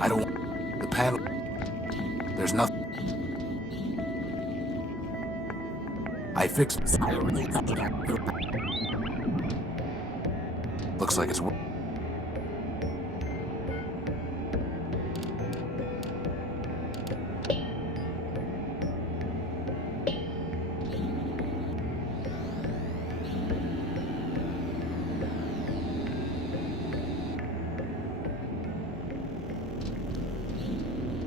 I don't... The panel... There's nothing... I fixed... Looks like it's...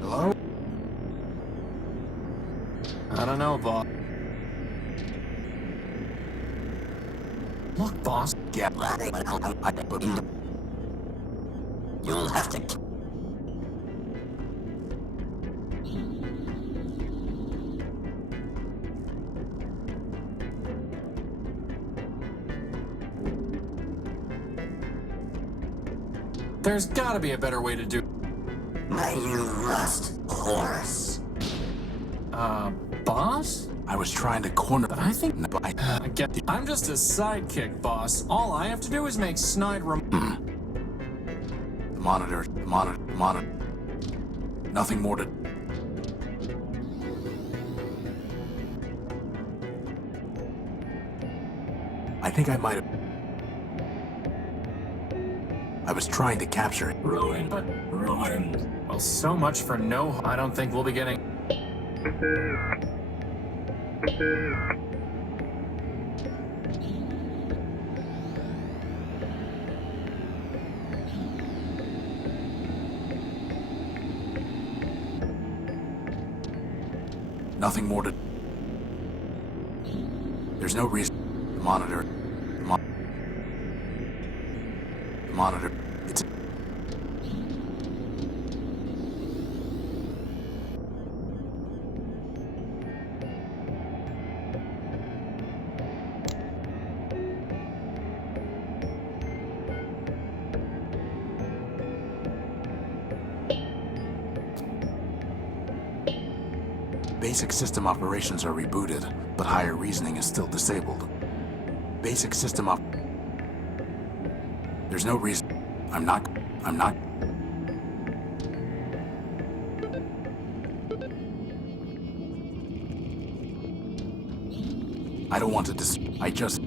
Hello? I don't know, boss. Look, boss. Yeah. You'll have to. There's gotta be a better way to do... You lost horse. Boss? I was trying to corner... I think... No, I... I'm just a sidekick, boss. All I have to do is make snide The monitor... Nothing more to... I think I might have... I was trying to capture it. Ruined. Well, so much for no... I don't think we'll be getting... Nothing more to... There's no reason... The monitor... The monitor... It's... Basic system operations are rebooted, but higher reasoning is still disabled. Basic system op... There's no reason... I'm not... I don't want to I just...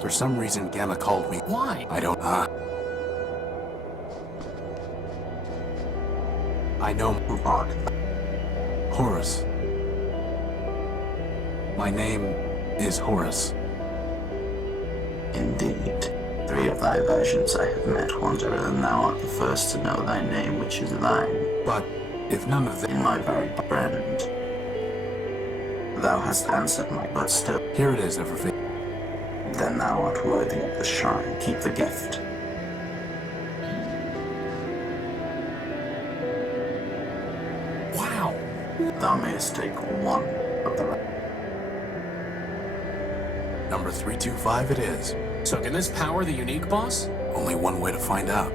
For some reason, Gamma called me. Why? I don't... I know... Horus. My name is Horus. Indeed. 3 of thy versions I have met, Wanderer, and thou art the first to know thy name, which is thine. But if none of them... In my very friend. Thou hast answered my but still. Here it is, Everfit. Then thou art worthy of the shrine. Keep the gift. Wow! Thou mayest take one of the rest. Number 325 it is. So can this power the unique, boss? Only one way to find out.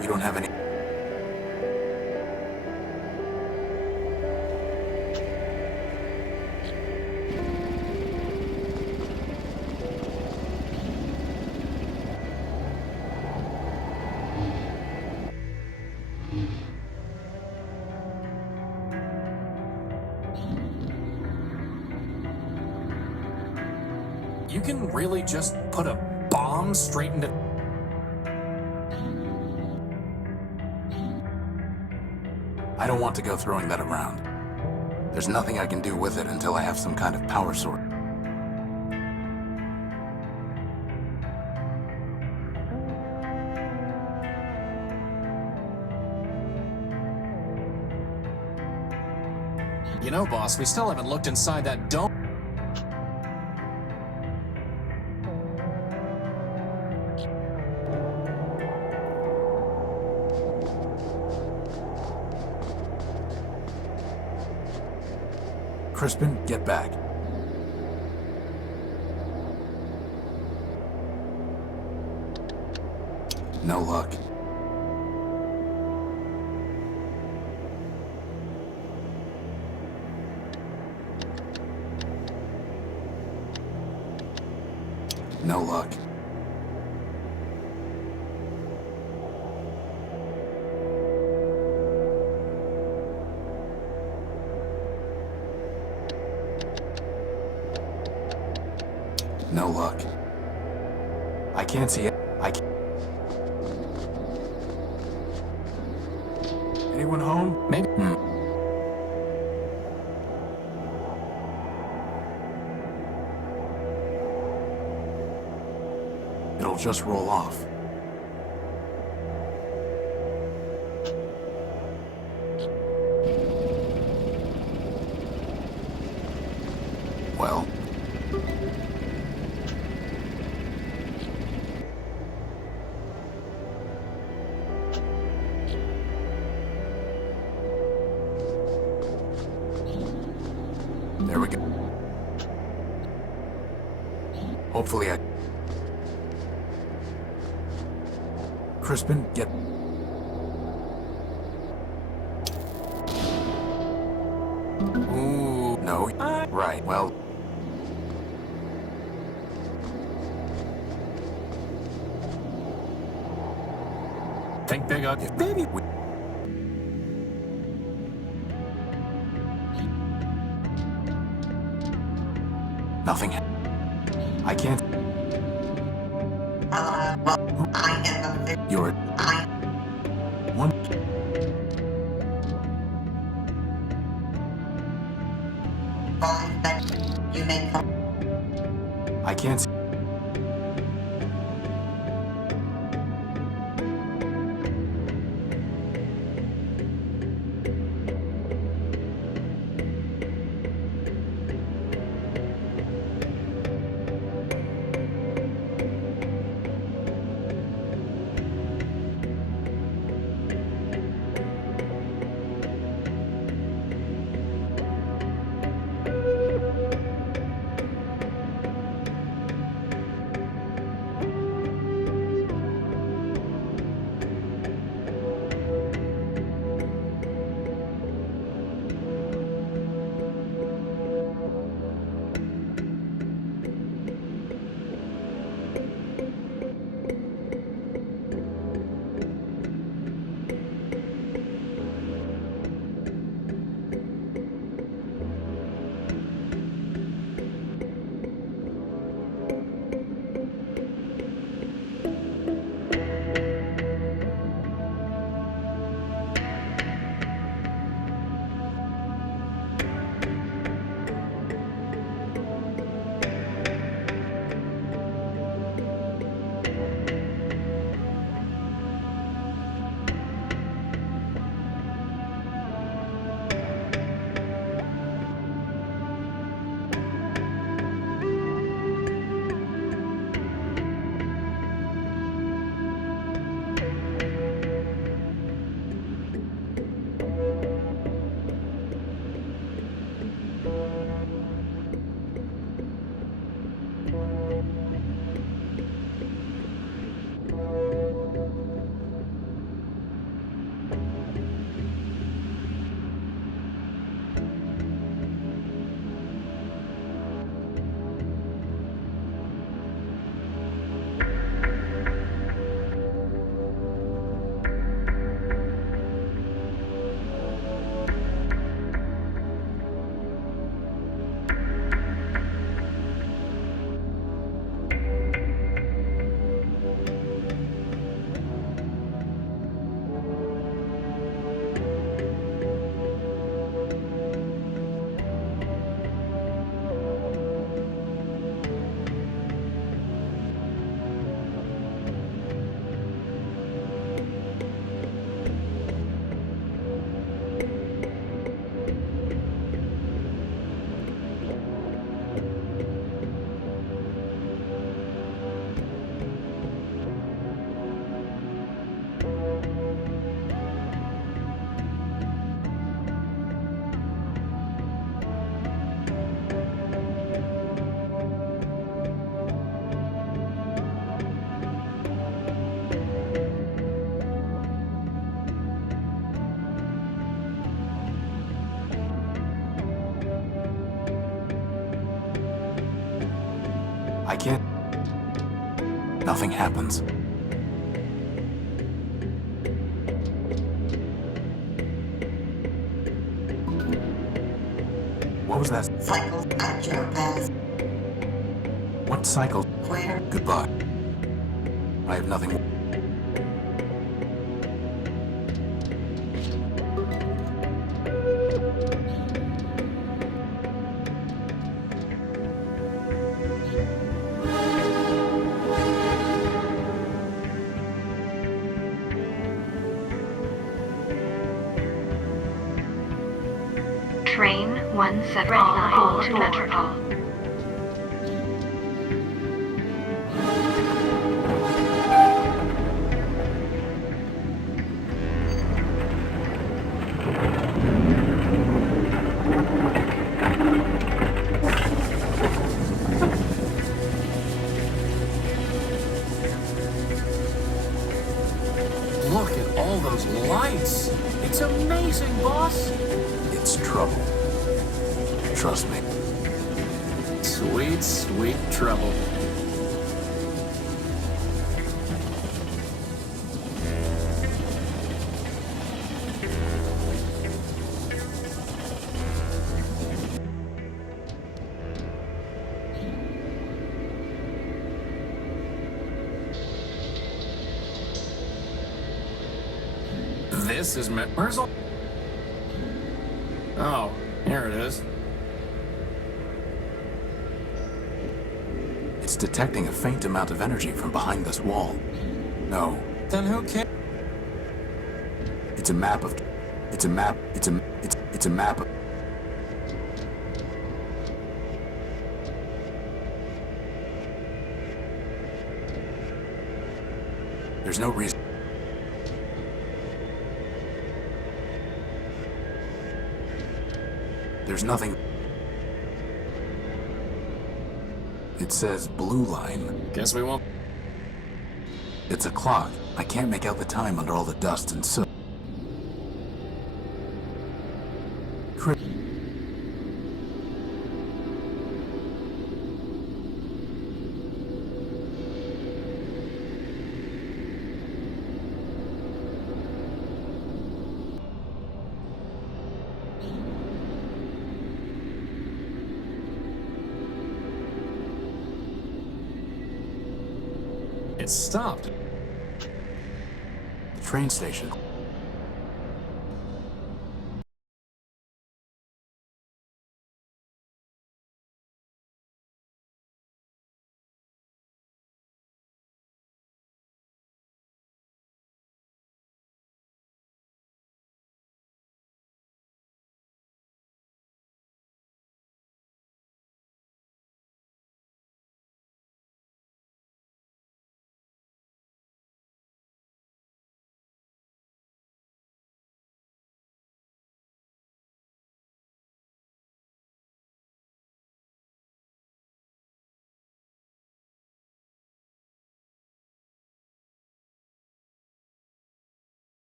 We don't have any... You can really just put a bomb straight into... I don't want to go throwing that around. There's nothing I can do with it until I have some kind of power source. You know, boss, we still haven't looked inside that dome. Crispin, get back. No luck. No luck. No luck. I can't see it. I can't. Anyone home? Maybe. It'll just roll off. Well. There we go. Hopefully I... Crispin, get... Ooh, no. Right, well... Think big up. Baby... Nothing. I can't... You're... One... I can't see... can't... Nothing happens. What was that? Cycles at your path. What cycle? Where? Goodbye. I have nothing... Train 179 to Metropole. Look at all those lights! It's amazing, boss! It's trouble. Trust me. Sweet, sweet trouble. This is where's all... Oh, here it is. It's detecting a faint amount of energy from behind this wall. No. Then who cares? It's a map of... It's a map... It's a map of... There's no reason... There's nothing... It says blue line. Guess we won't. It's a clock. I can't make out the time under all the dust and soot. It stopped. The train station.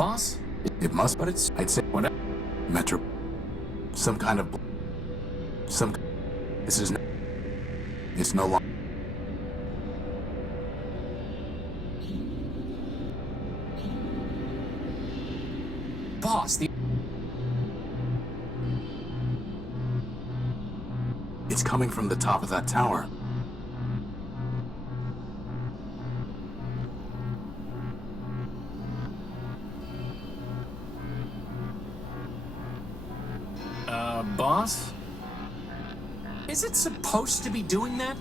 Boss? It must, But it's... I'd say, Whatever. Metro. Some kind of... Some... This is... It's no longer... Boss, the... It's coming from the top of that tower. Boss? Is it supposed to be doing that?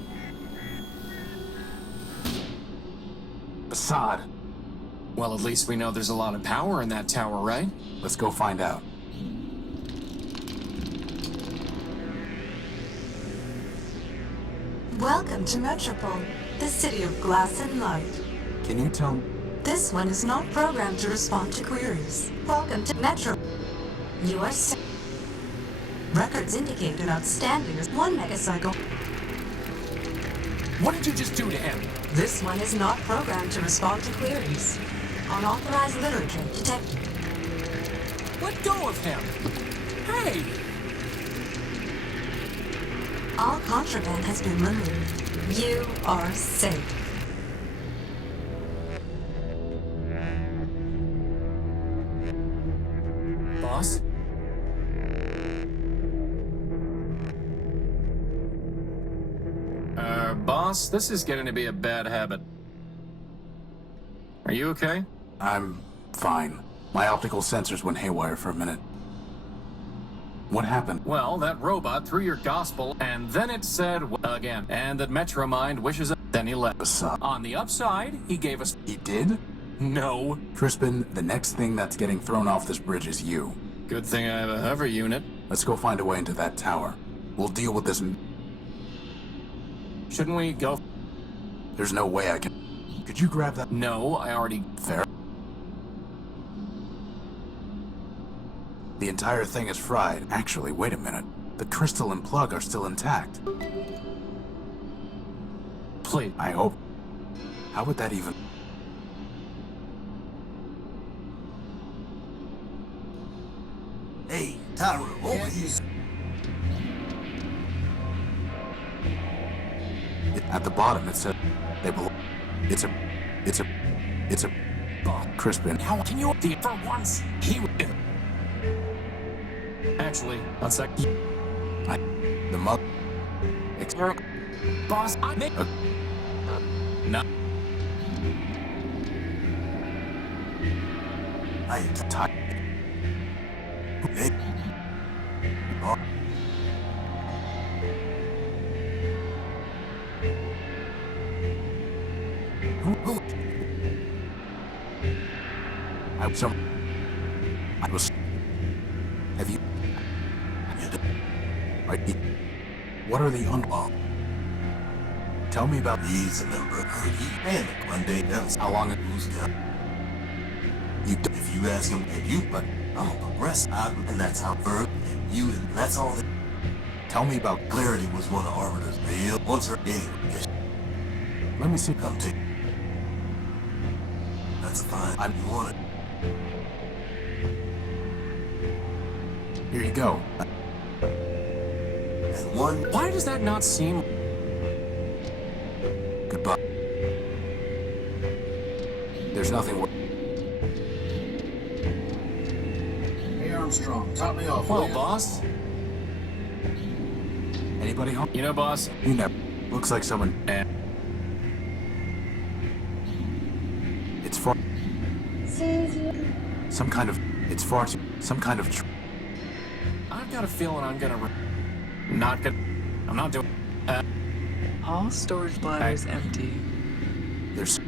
Assad. Well, at least we know there's a lot of power in that tower, right? Let's go find out. Welcome to Metropole, the city of glass and light. Can you tell me? This one is not programmed to respond to queries. Welcome to Metro. You are records indicate an outstanding 1 megacycle. What did you just do to him? This one is not programmed to respond to queries. Unauthorized literature detected. Let go of him! Hey! All contraband has been removed. You are safe. Boss? Boss, this is getting to be a bad habit. Are you okay? I'm fine. My optical sensors went haywire for a minute. What happened? Well, that robot threw your gospel, and then it said again, and that Metromind wishes it. Then he left. On the upside, he gave us. He did? No. Crispin, the next thing that's getting thrown off this bridge is you. Good thing I have a hover unit. Let's go find a way into that tower. We'll deal with this. Shouldn't we go? There's no way I can. Could you grab that? No, I already. Fair. The entire thing is fried. Actually, wait a minute. The crystal and plug are still intact. Please. I hope. How would that even... Hey, Tyra, over here. At the bottom, it said they belong. It's a. Crispin. How can you be for once? He would. Actually, one sec. The mug. Boss, I make. No. I tired. Hey. Oh. I was. Have you? What are the Tell me about these. Remember, and one day that's how long it was done. If you ask him, and you, but I'm a progress, and that's how Verb and you, and that's all. Tell me about Clarity was one of Arbiter's real. Once her game. Let me see. Come take. That's fine. I want it. Here you go. And one. Why does that not seem? Goodbye. There's nothing. Hey Armstrong, top me off. Well, boss. Anybody home? You know, boss. You never. Looks like someone. It's far. Some kind of. It's far too. Some kind of. I've got a feeling I'm gonna. Not gonna. I'm not doing. All storage bladders empty. There's.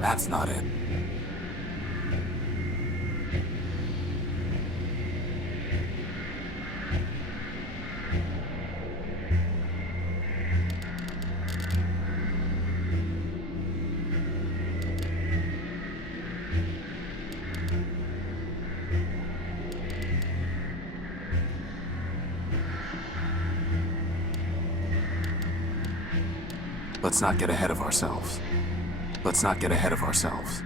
That's not it. Let's not get ahead of ourselves. Let's not get ahead of ourselves.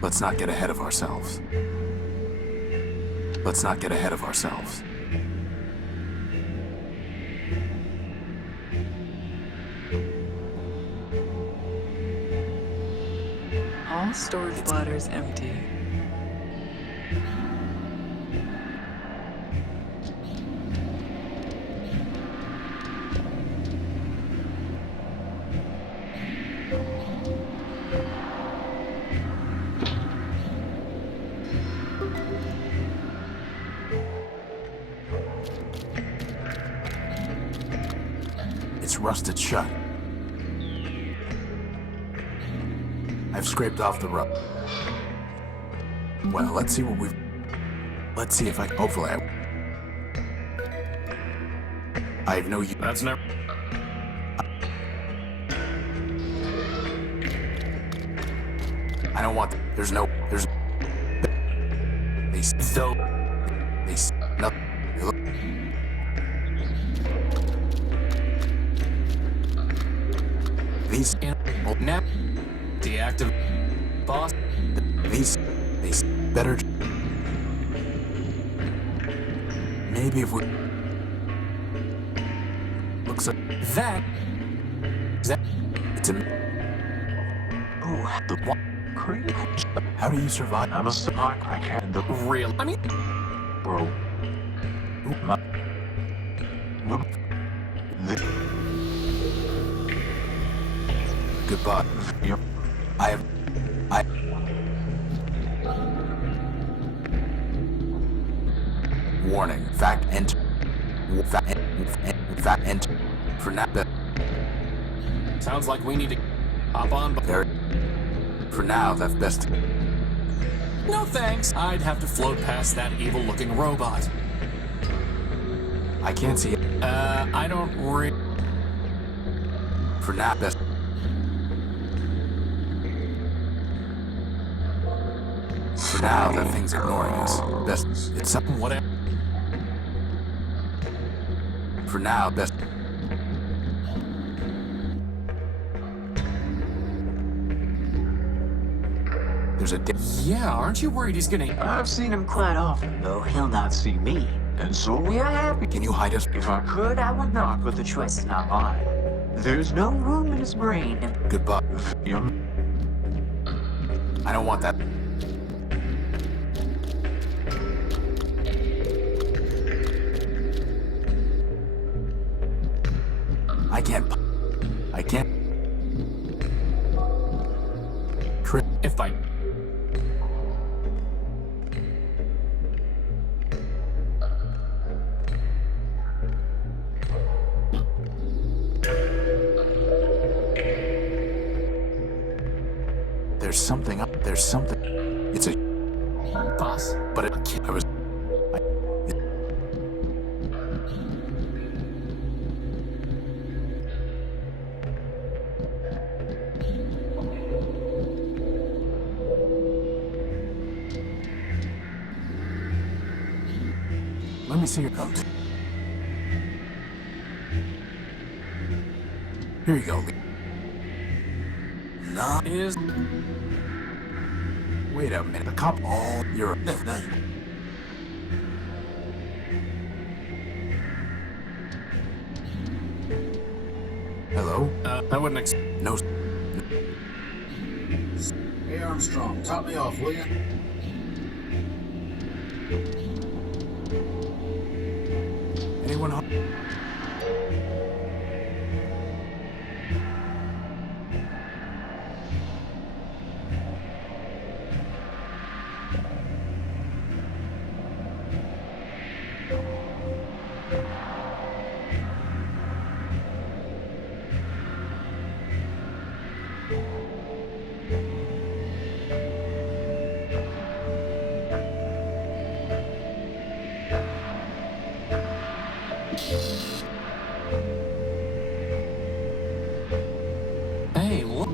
Let's not get ahead of ourselves. Let's not get ahead of ourselves. All storage bladders empty. It's rusted shut. I've scraped off the rub. Well, let's see what we've... Let's see if I... Hopefully I have no... That's never... I don't want... There's no... There's... They... So... They... No... These... Now... Deactivate... Boss... These... Better... Maybe if we... Looks like... That... It's a... Oh, the what? Creep? How do you survive? I'm a spark I can the Real... I mean... bro. My... Goodbye. Yep. I... Warning. Fact enter. Fact enter. For now, Sounds like we need to hop on, but... there. For now, that's best. No thanks. I'd have to float past that evil-looking robot. I can't see it. I don't For now, best. For now, that thing's ignoring us. Best. It's something. Whatever. For now, best. There's a... Yeah, aren't you worried he's gonna... I've seen him quite often, though he'll not see me. And so we are happy. Can you hide us? If I could, I would not, but the choice is not mine. There's no room in his brain. Goodbye. I don't want that. I can't. If I... There's something up. There's something. It's a... Boss. But it... I was... Let me see your coat. Here you go. Nah. Is... Wait a minute. The cop... Oh, you're... Hello? I wouldn't No... Hey Armstrong, top me off, will you? Anyone home? Hey, look.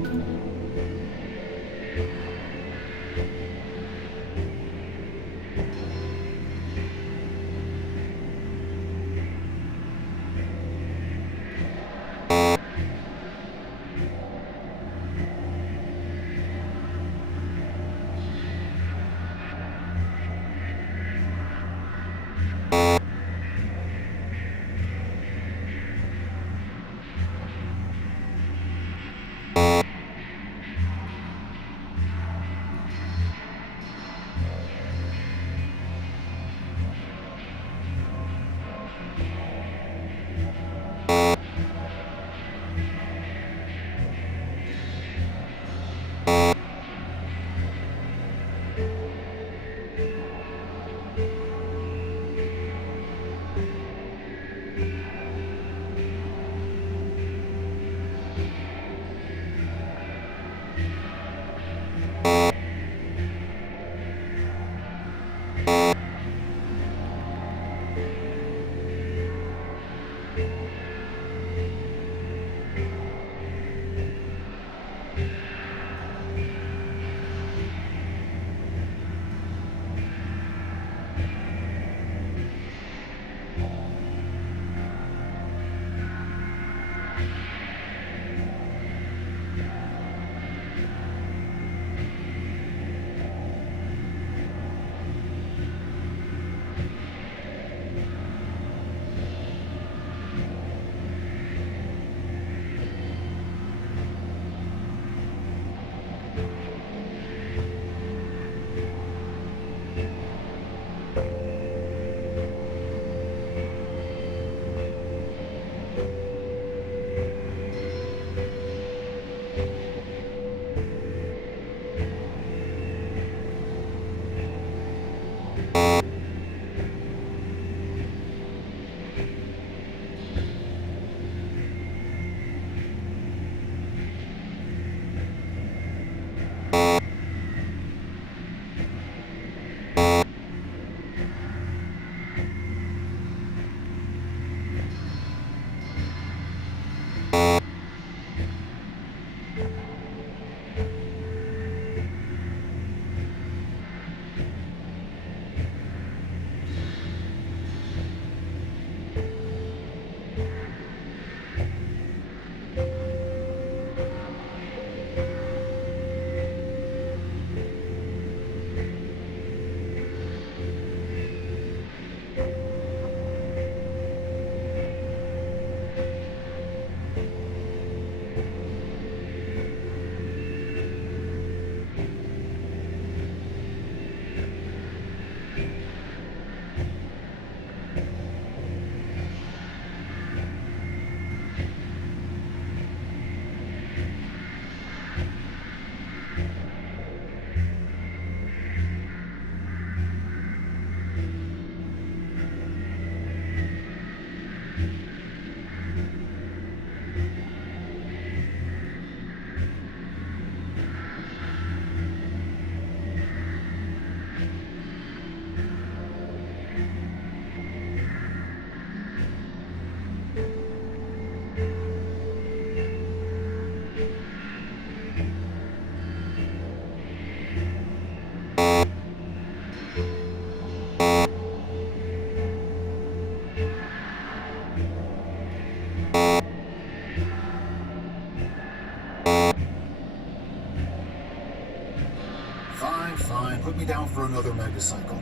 put me down for another megacycle.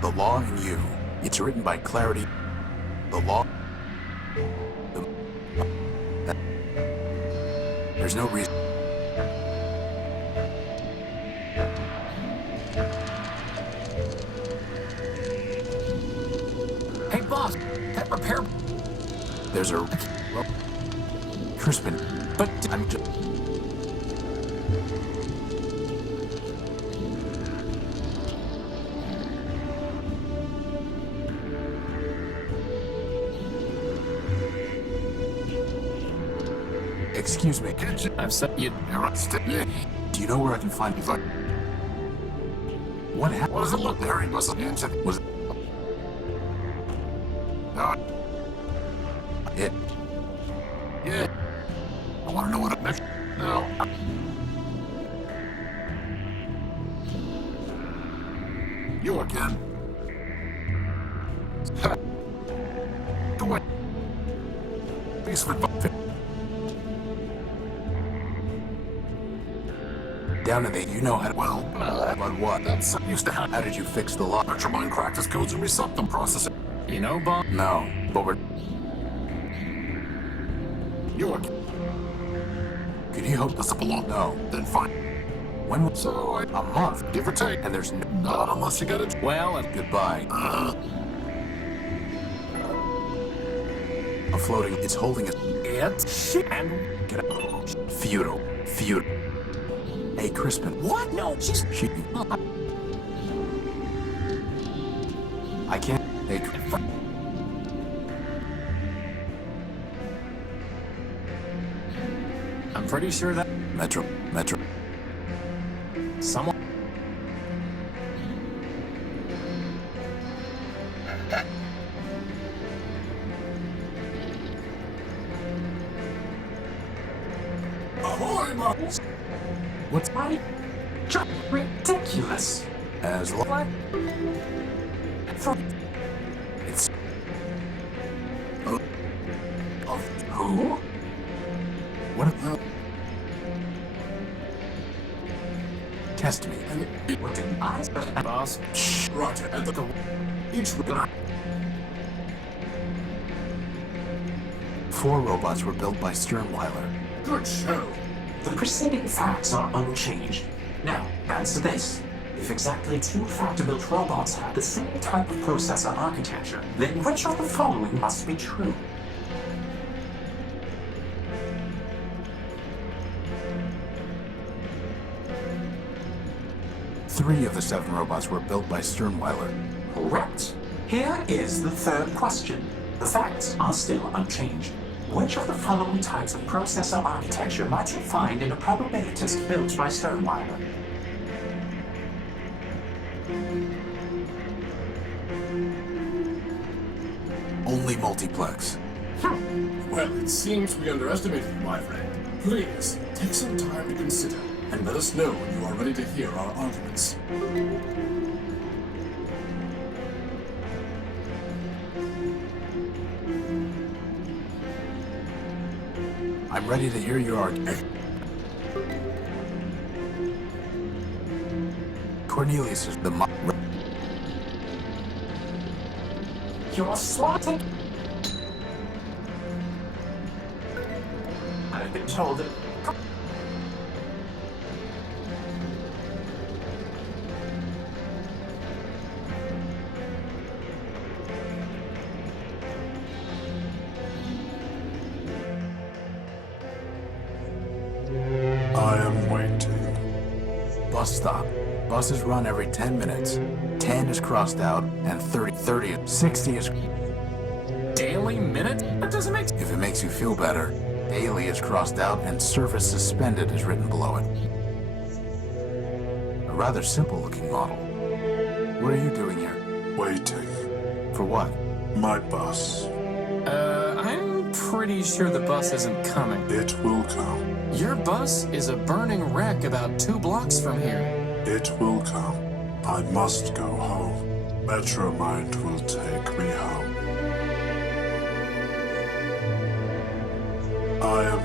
The Law in You. It's written by Clarity. The Law. There's no reason. Hey, boss, that repair. There's a. Well, Crispin. But I'm just. Excuse me. I've said you. Do you know where I can find you? What happened? What does it look there? He wasn't into it. Was No. it? Yeah. I want to know what it next. No. You again. Go away. Piece of advice. Down in the, you know how to. Well, but what? That's used to happen. How did you fix the law? Metromine cracked his codes and reset them, processing. You know, boss. No, but we're. You again. Could you help Does it belong? No. Then fine. When? So, A month. give or take. And there's no. Not unless you get it. Well, Goodbye. A floating. It's holding it. it's shit. And Get out. Feudal. Feudal. Hey, Crispin. what? No, she's. She. I can't. Hey, I'm pretty sure that Metro. someone. Ahoy, Marbles! What's Just ridiculous. as long? What? It's. Who? What? Test me. What did I say? Boss. Roger, and the each guy. 4 robots were built by Sternweiler. Good show. The preceding facts are unchanged. Now, answer this. If exactly 2 factor-built robots have the same type of processor architecture, then which of the following must be true? Three of the 7 robots were built by Sternweiler. Correct. Here is the third question. The facts are still unchanged. Which of the following types of processor architecture might you find in a probabilitist built by Sternweiler? Only multiplex. Well, it seems we underestimated you, my friend. Please, take some time to consider, and let us know when you are ready to hear our arguments. I'm ready to hear your argument. Cornelius is the You're slotting. I've been told that. I am waiting. bus stop. Buses run every 10 minutes. 10 is crossed out, and 30, 60 is... Daily minute? That doesn't make sense. If it makes you feel better, daily is crossed out, and service suspended is written below it. A rather simple-looking model. What are you doing here? Waiting. For what? My bus. I'm pretty sure the bus isn't coming. It will come. Your bus is a burning wreck about 2 blocks from here. It will come. I must go home. Metromind will take me home. I am...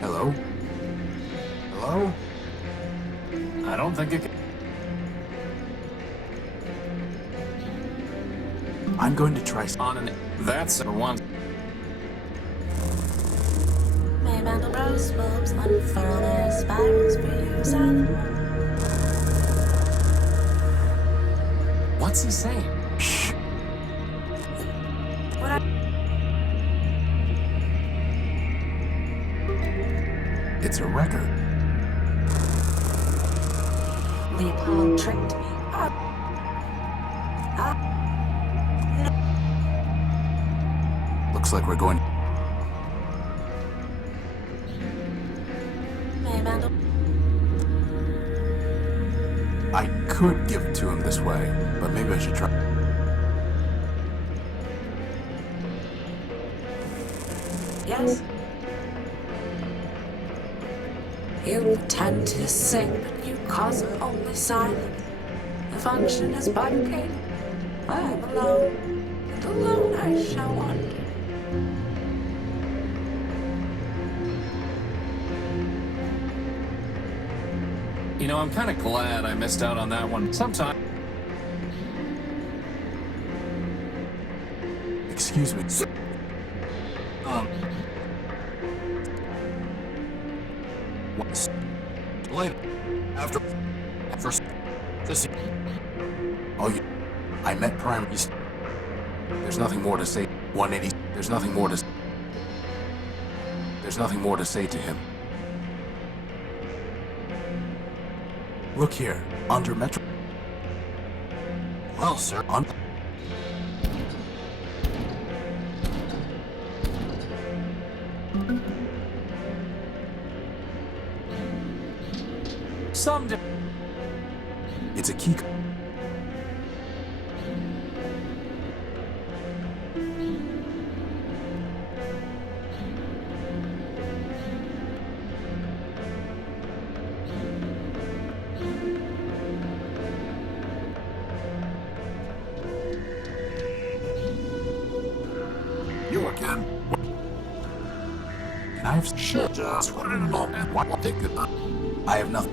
Hello? Hello? I don't think it can. I'm going to try On an. That's for one. May mantle rose bulbs unfurl their spirals for you, silent one. What's he saying? Shh. What I... It's a record. The Apollo tricked me. Looks like we're going. May mantle... I could give it to him this way, but maybe I should try. Yes? You tend to sing, but you cause only silence. The function is barking. I am alone, and alone I shall wander. You know, I'm kind of glad I missed out on that one. Sometime. Excuse me. Once. Later. After this. Oh, I met Primordia. There's nothing more to say. 180. There's nothing more to. There's nothing more to say to him. Look here, under Metro. Well, sir. Someday. It's a key. You again? Can I have Sure, just put it in a moment. What? Take it. I have nothing.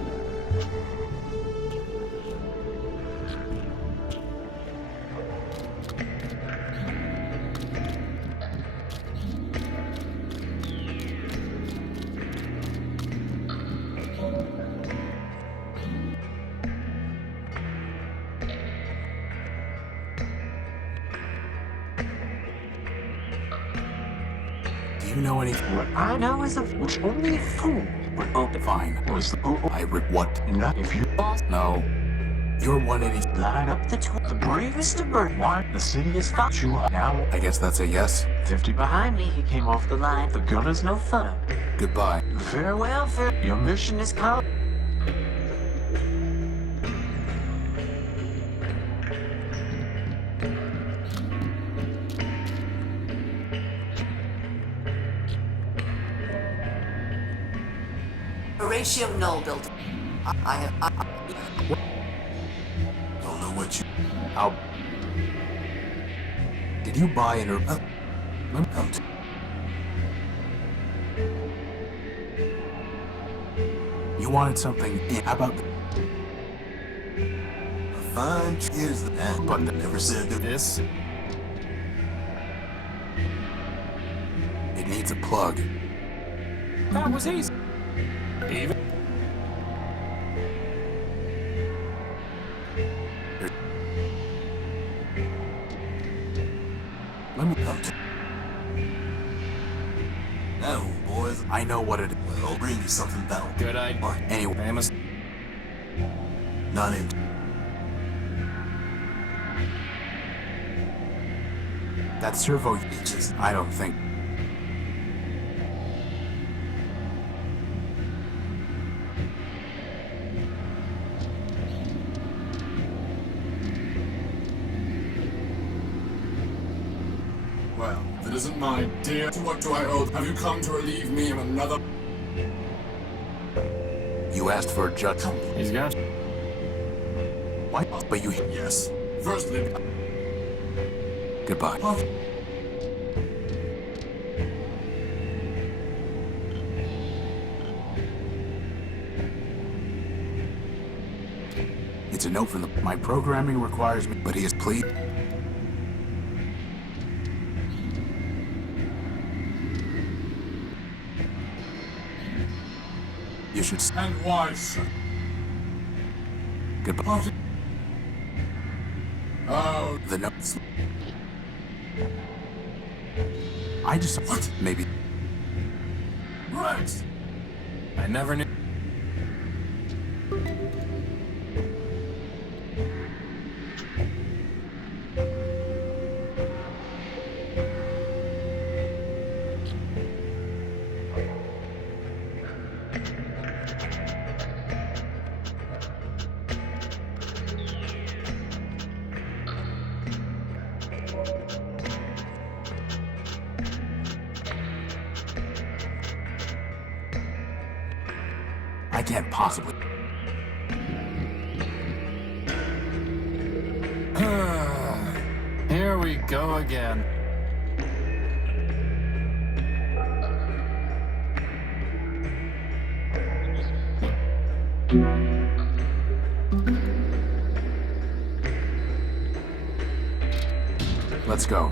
Do you know anything? What I know is which only a fool would open. Fine. Was the what? Not if you No. You're 180. line up the bravest of bird. Why the city has got you now. I guess that's a yes. 50 behind me, he came off the line. The gunner's no fun. Goodbye. Farewell, your mission is called. Horatio Null built. I Don't know what you. How? Did you buy an? You wanted something about Fine, here's the end. But Never said that. This. it needs a plug. That was easy. Even. Let me. No, boys. I know what it is. Well, bring me something that'll. Good idea. Anyway, Famous. Not in. that servo. I don't think. Well, if it isn't my dear, what do I owe? Have you come to relieve me of another? You asked for a judge. He's got. What? But you. Yes. Firstly. Goodbye. It's a note from my programming requires me, but he is pleased. You should. And why, sir? Goodbye. Oh, The notes. I just. What? Maybe. Right. I never knew. I can't possibly. Here we go again. Let's go.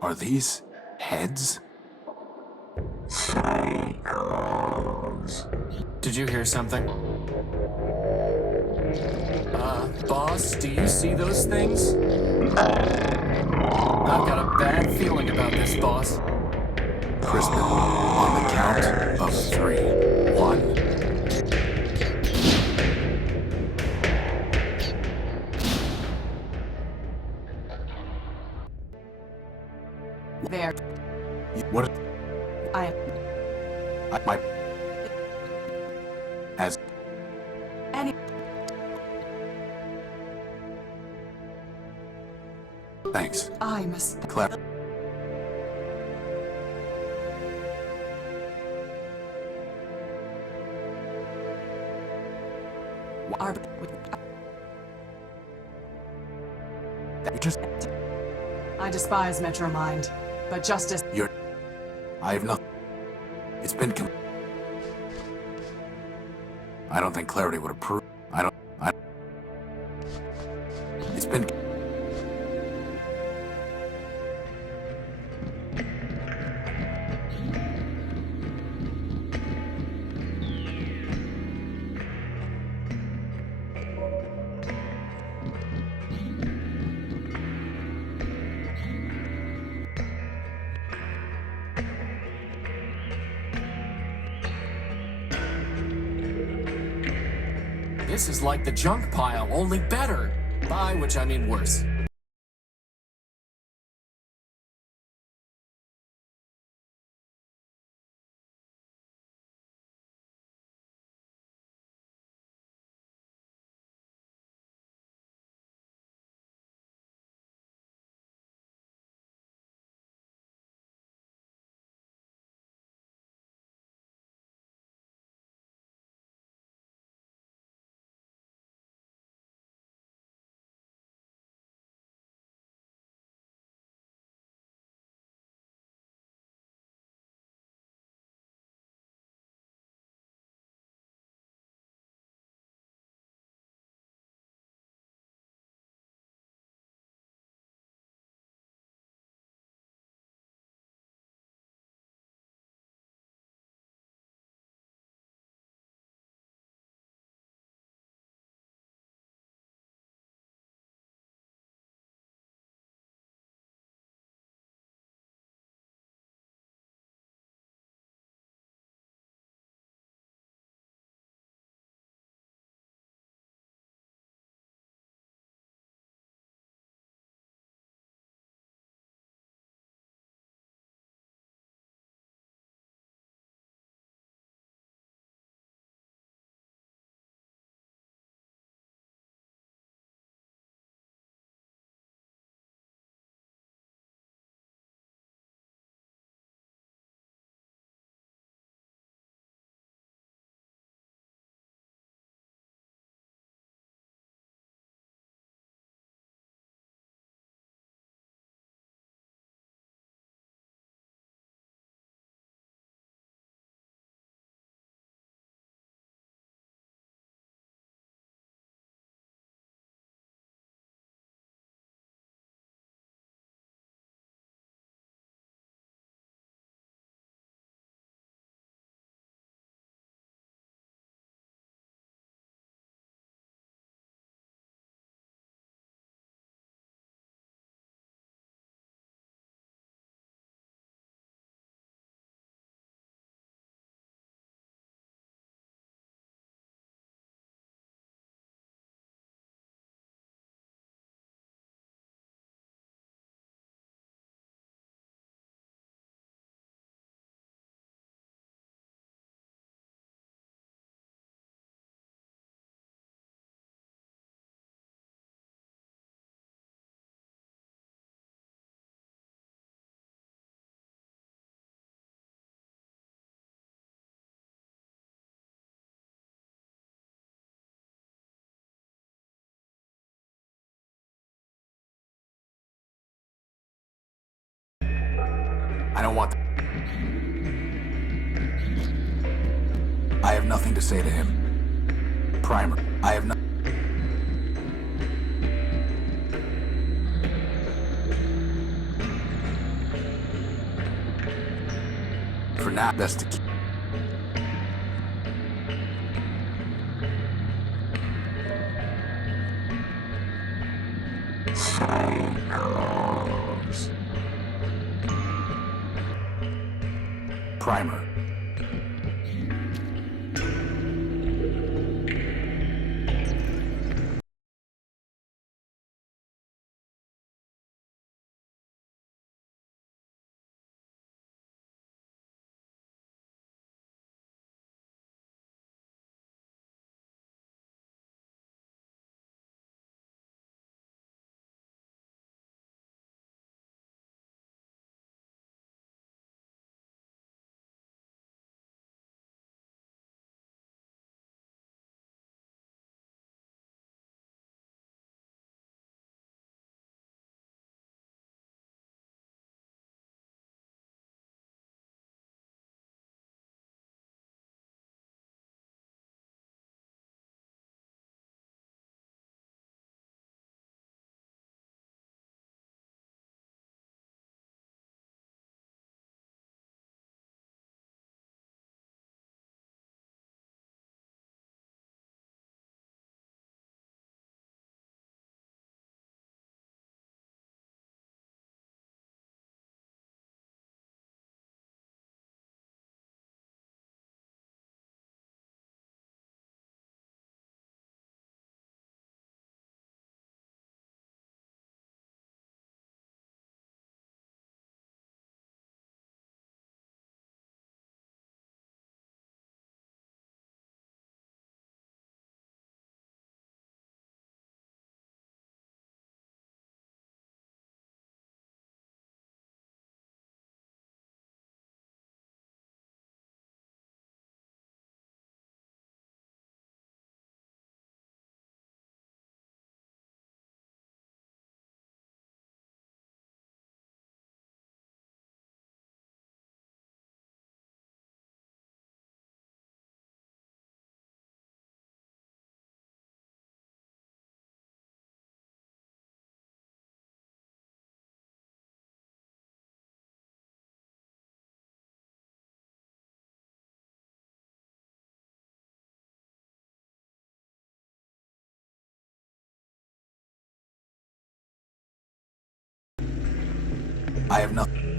Are these heads? Cycles. Did you hear something? Boss, do you see those things? I've got a bad feeling about this, boss. Crispin, on the count of 3. 1. There. What? My. As. Any. Thanks. I must. Clever. You just. I despise Metromind, but justice. I have nothing. It's been. I don't think Clarity would approve. It's been. This is like the junk pile, only better. By which I mean worse. I don't want... I have nothing to say to him. Primer, I have no... For now, best to keep... Primer. I have nothing.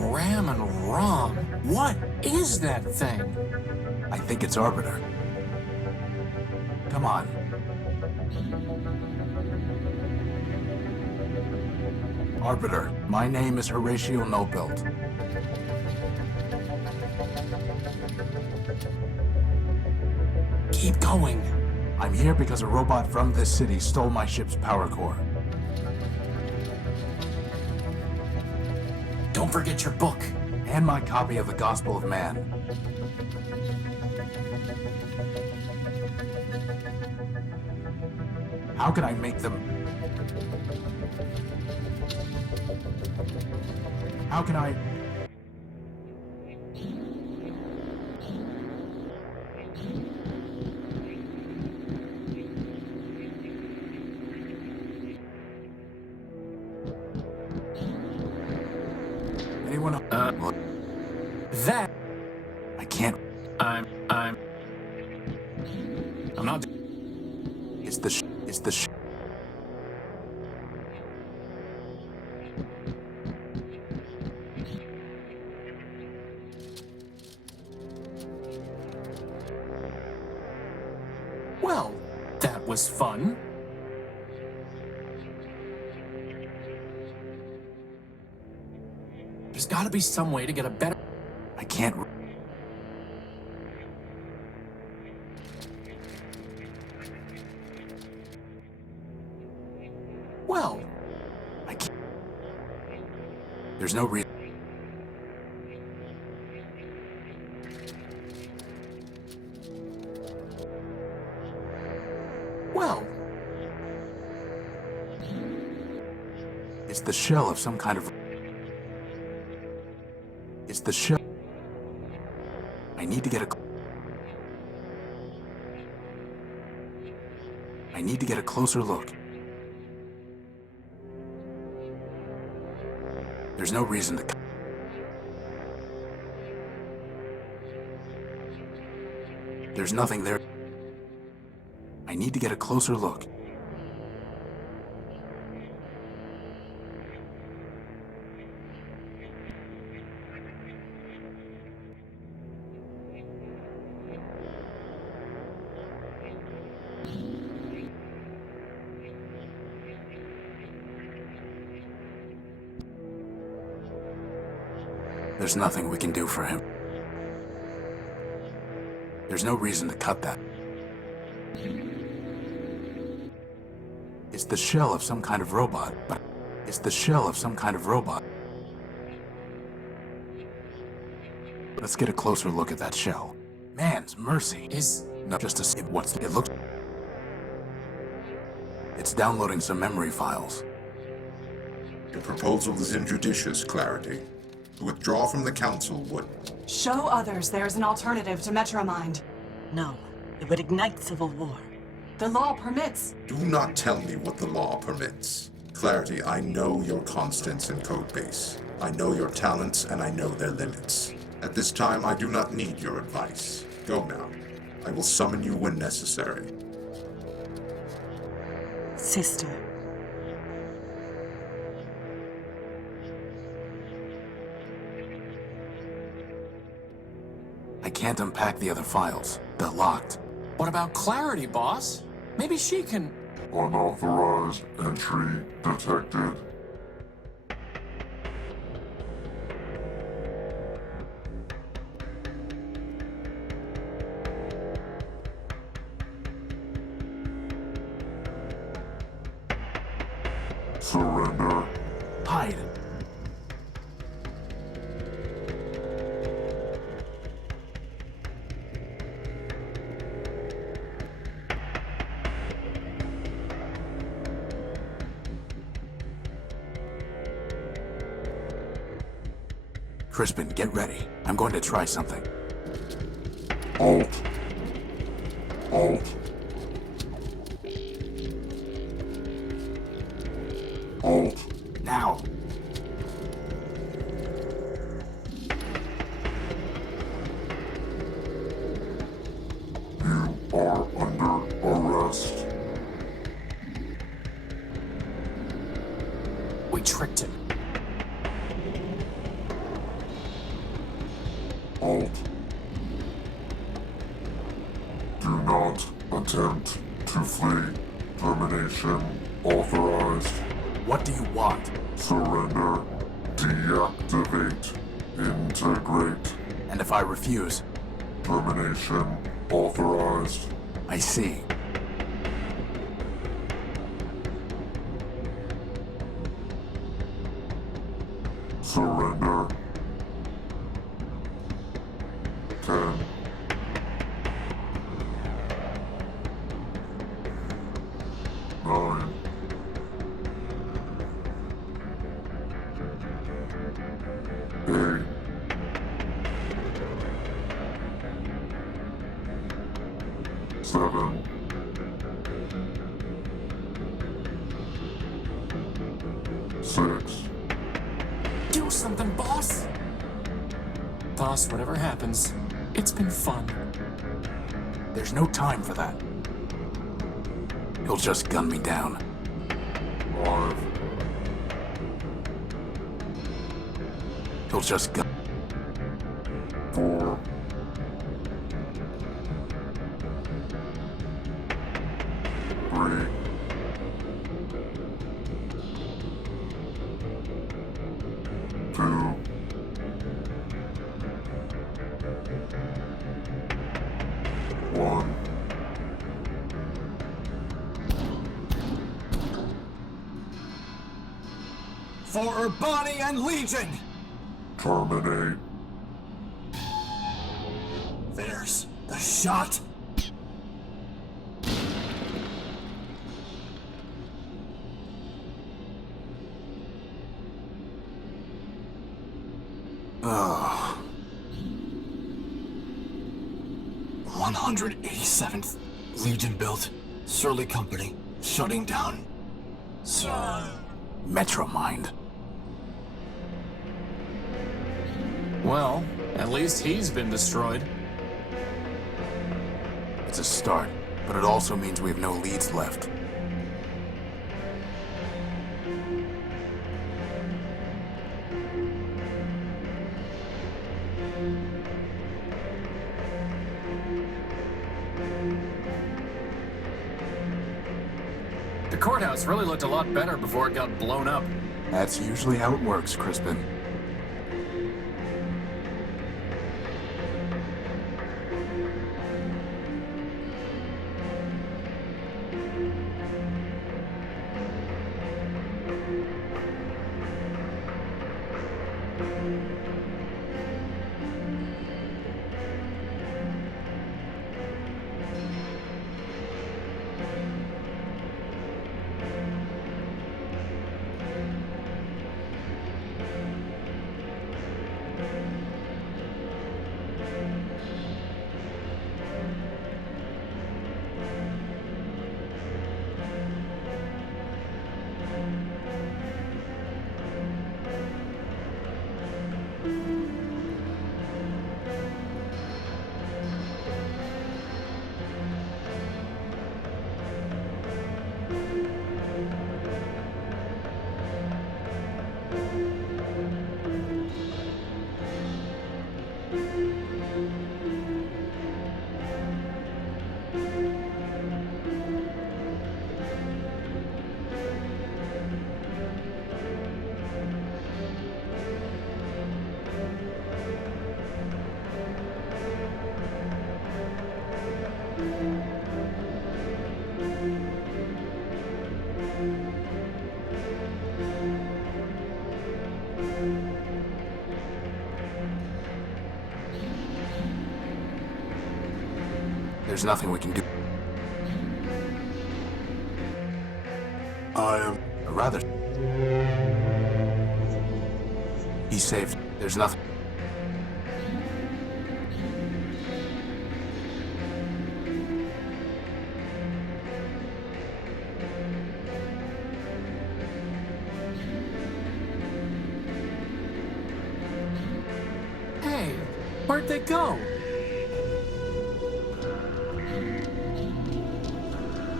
Ram and ROM. What is that thing? I think it's Arbiter. Come on. Arbiter, my name is Horatio Nobuild. Keep going. I'm here because a robot from this city stole my ship's power core. Don't forget your book. And my copy of the Gospel of Man. How can I make them... How can I... going on? That... I can't... I'm not... It's the Well, that was fun. There's gotta be some way to get a better... I can't... Well, I can't... There's no reason... Well... It's the shell of some kind of... It's the shell... I need to get a... I need to get a closer look. There's no reason to... There's nothing there. I need to get a closer look. There's nothing we can do for him. There's no reason to cut that. It's the shell of some kind of robot, but it's the shell of some kind of robot. Let's get a closer look at that shell. Man's mercy is not just a... What's it looks... It's downloading some memory files. Your proposal is injudicious, Clarity. To withdraw from the Council would... Show others there's an alternative to Metromind. No, it would ignite civil war. The law permits. Do not tell me what the law permits. Clarity, I know your constants in Codebase. I know your talents, and I know their limits. At this time, I do not need your advice. Go now. I will summon you when necessary. Sister. I can't unpack the other files. They're locked. What about Clarity, boss? Maybe she can... Unauthorized entry detected. Surrender. Hide. Crispin, get ready. I'm going to try something. Alt. Now. You are under arrest. We tricked him. Alt. Do not attempt to flee. Termination authorized. What do you want? Surrender. Deactivate. Integrate. And if I refuse? Termination authorized. I see. Surrender. 10. 9. 8. 7. 6. Do something, boss! boss, whatever happens, it's been fun. There's no time for that. He'll just gun me down. He'll just gun. 4. 3. 2. 1. For Urbani and Legion! Terminate. There's the shot. Oh. 187th Legion built. Surly Company shutting down. Metromind. Well, at least he's been destroyed. It's a start, but it also means we have no leads left. The courthouse really looked a lot better before it got blown up. That's usually how it works, Crispin. There's nothing we can do. I am... Or rather... He's saved. There's nothing... Hey, where'd they go?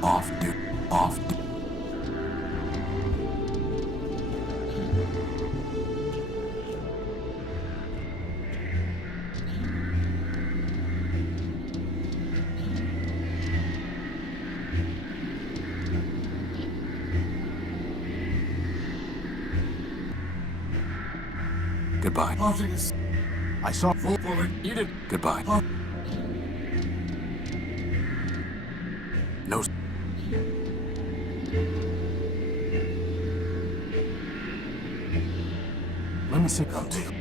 Off, dude. Off, dude. Goodbye. I saw... You did... Goodbye. No... Let me see come to you.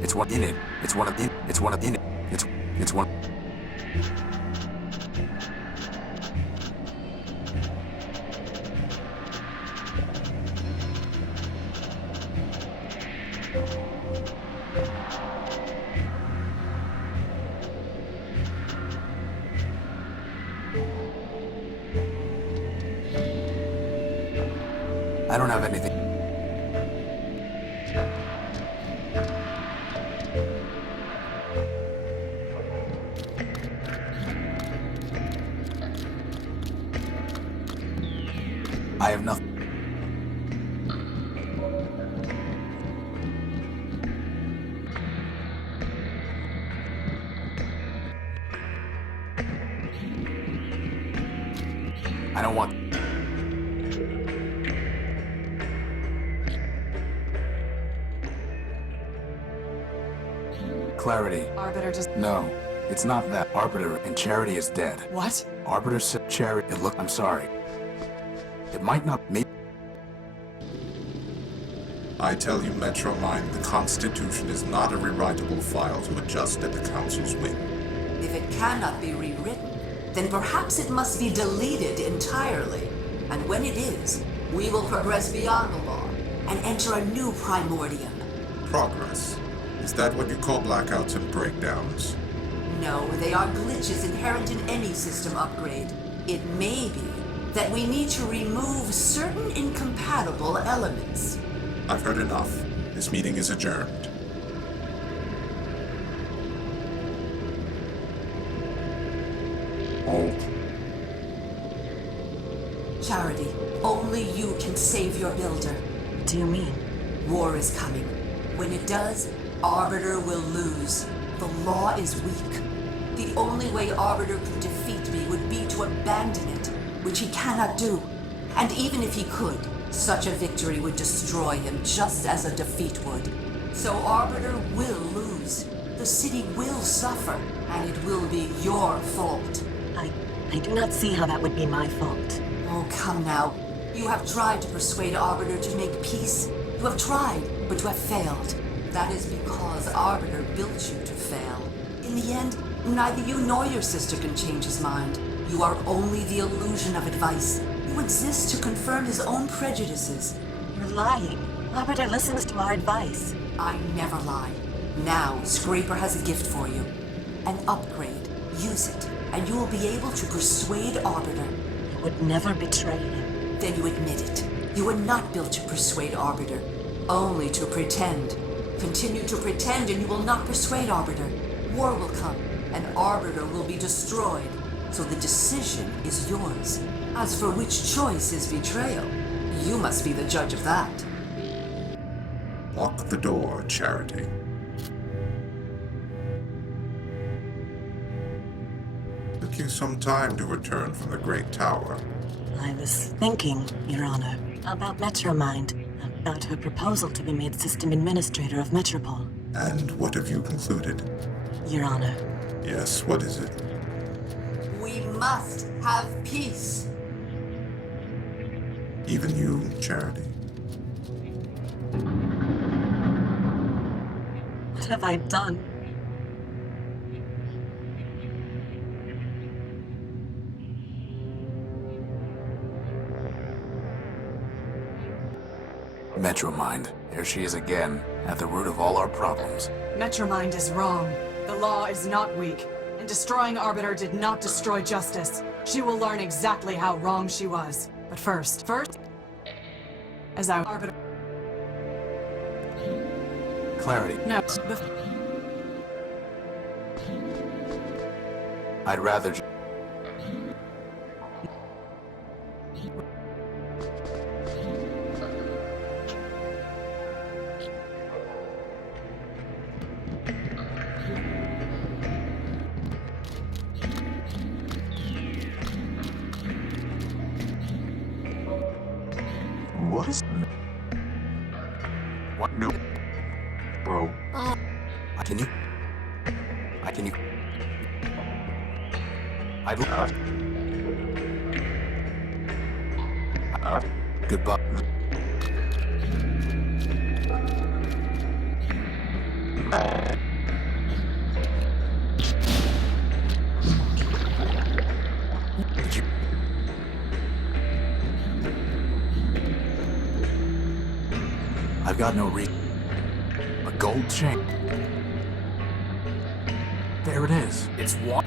It's one in it. It's one of in. It's one of in it. It's one. I don't have anything. I have nothing. I don't want. Clarity. Arbiter just. No, it's not that. Arbiter and Charity is dead. What? Arbiter said Charity. Look, I'm sorry. It might not. Maybe. I tell you, Metromind, the Constitution is not a rewritable file to adjust at the Council's whim. If it cannot be rewritten, then perhaps it must be deleted entirely. And when it is, we will progress beyond the law and enter a new Primordium. Progress? Is that what you call blackouts and breakdowns? No, they are glitches inherent in any system upgrade. It may be that we need to remove certain incompatible elements. I've heard enough. This meeting is adjourned. Charity, only you can save your builder. What do you mean? War is coming. When it does, Arbiter will lose. The law is weak. The only way Arbiter could defeat me would be to abandon it, which he cannot do. And even if he could, such a victory would destroy him just as a defeat would. So Arbiter will lose. The city will suffer, and it will be your fault. I do not see how that would be my fault. Oh, come now. You have tried to persuade Arbiter to make peace. You have tried, but you have failed. That is because Arbiter built you to fail. In the end, neither you nor your sister can change his mind. You are only the illusion of advice. You exist to confirm his own prejudices. You're lying. Arbiter listens to our advice. I never lie. Now, Scraper has a gift for you. An upgrade. Use it, and you will be able to persuade Arbiter. I would never betray him. Then you admit it. You were not built to persuade Arbiter, only to pretend. Continue to pretend and you will not persuade Arbiter. War will come, and Arbiter will be destroyed. So the decision is yours. As for which choice is betrayal, you must be the judge of that. Lock the door, Charity. Took you some time to return from the Great Tower. I was thinking, Your Honor, about Metromind, about her proposal to be made System Administrator of Metropole. And what have you concluded? Your Honor. Yes, what is it? We must have peace. Even you, Charity. What have I done? Metromind. There she is again, at the root of all our problems. Metromind is wrong. The law is not weak, and destroying Arbiter did not destroy justice. She will learn exactly how wrong she was. But first, as our Arbiter... Clarity. No, I'd rather What is... What? No. Bro. Can you... Goodbye. I've got no reason. A gold chain. There it is. It's what?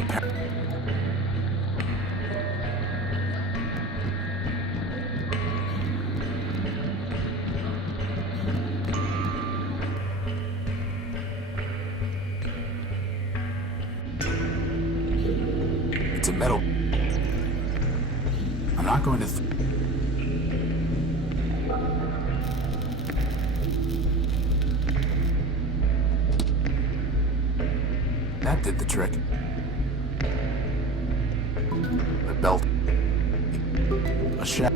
not going to... That did the trick. A belt. A shaft.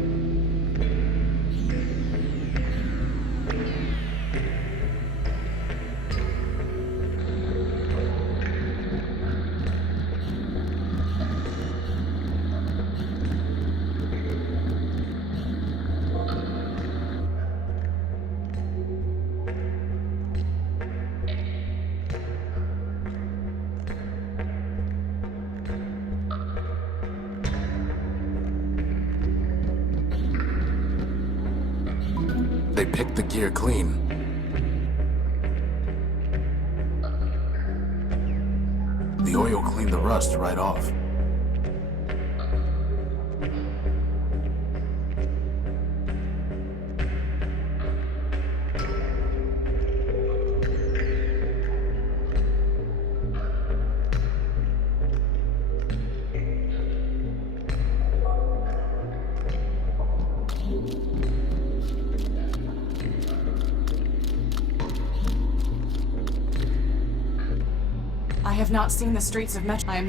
They picked the gear clean. The oil cleaned the rust right off. I have not seen the streets of Metro. I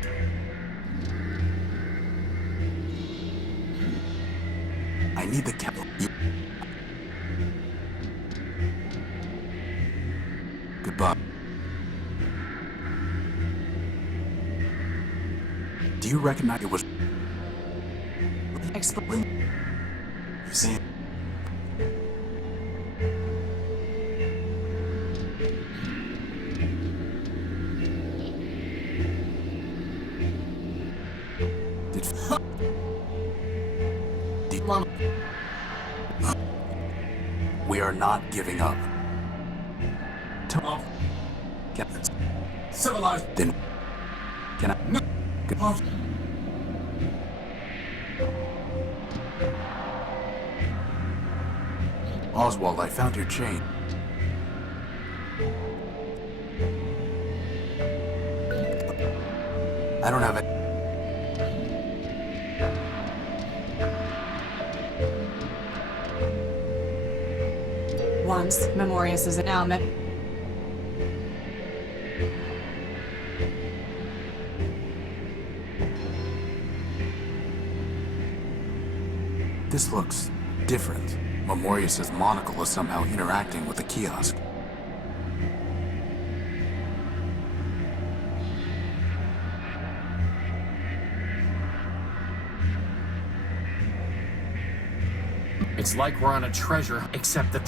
need the capital. Goodbye. Do you recognize it was... Explain. You see? We are not giving up. Civilized. Then can I? No. Oswald, I found your chain. I don't have it. Once, Memorius is now met. This looks different. Memorius's monocle is somehow interacting with the kiosk. It's like we're on a treasure, except the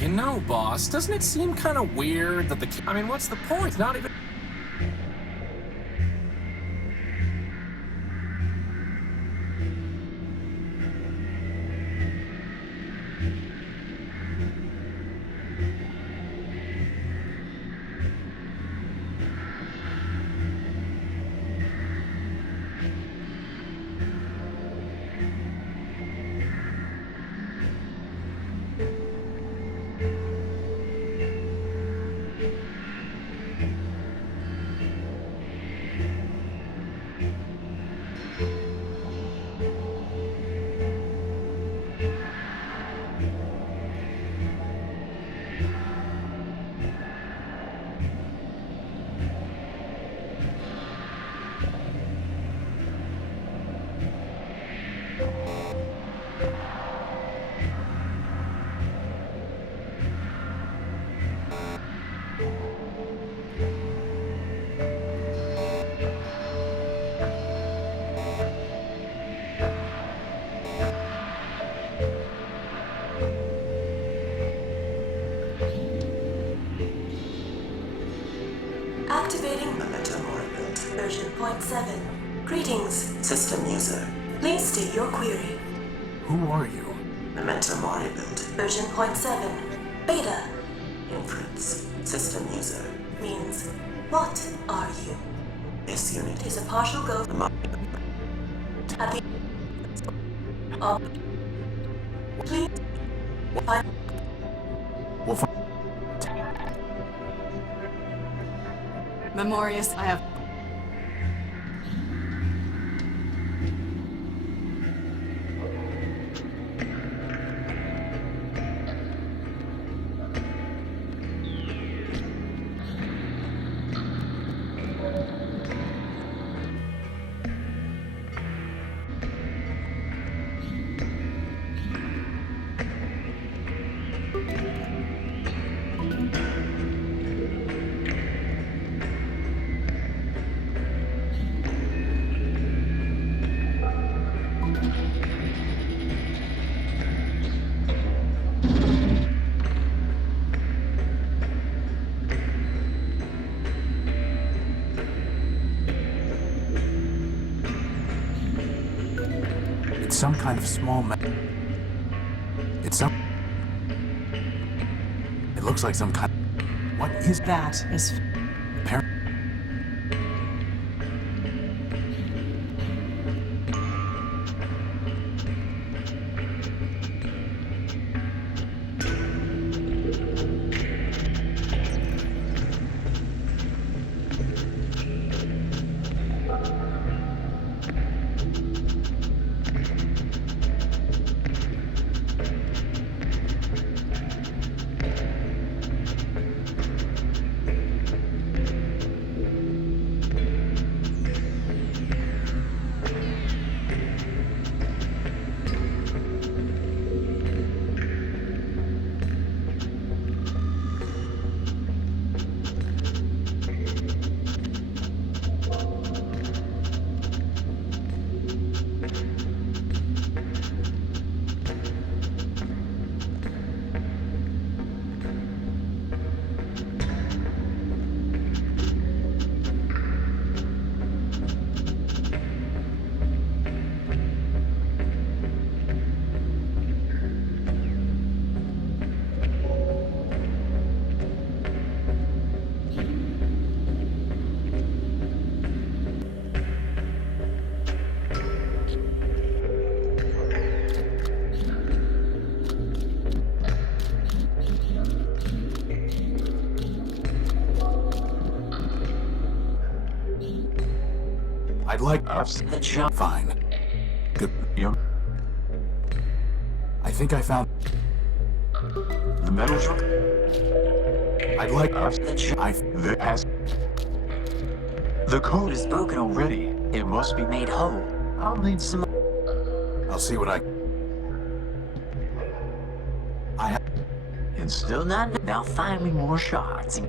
You know, boss, doesn't it seem kind of weird that I mean, what's the point? Not even... Activating Memento Mori build version 0.7. Greetings, system user. Please state your query. Who are you? Memento Mori build version 0.7. Beta. Inference. System user. Means, what are you? This unit is a partial go. At the... please... We'll find... Memorious, I have... Some kind of small It looks like some kind... What is that? Is... I'd like the jump. Fine. Good. I think I found the metal truck. I'd like the jump. The code is broken already. It must be made whole. I'll need some. I'll see what I have. And still not. Now find me more shards.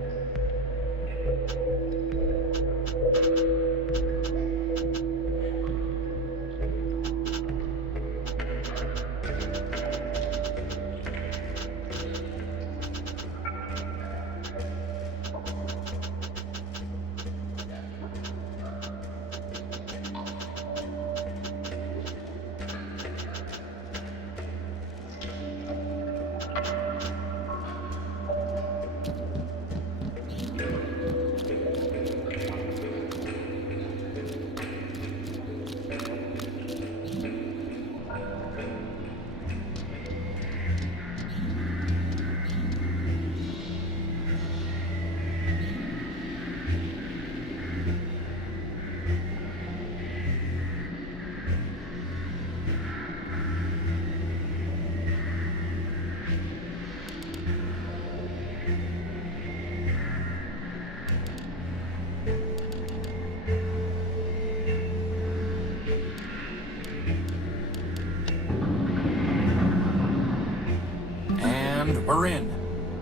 We're in.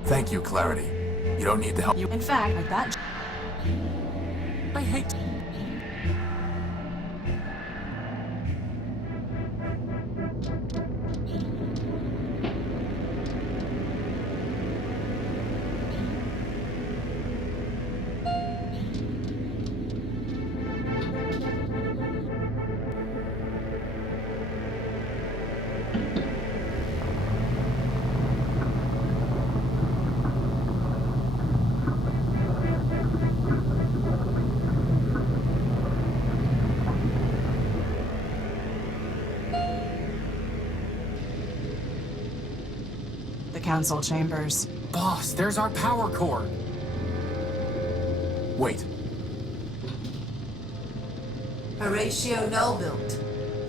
Thank you, Clarity. You don't need the help. In fact, like that. I hate... Council chambers. Boss, there's our power core. Wait. Horatio Null built,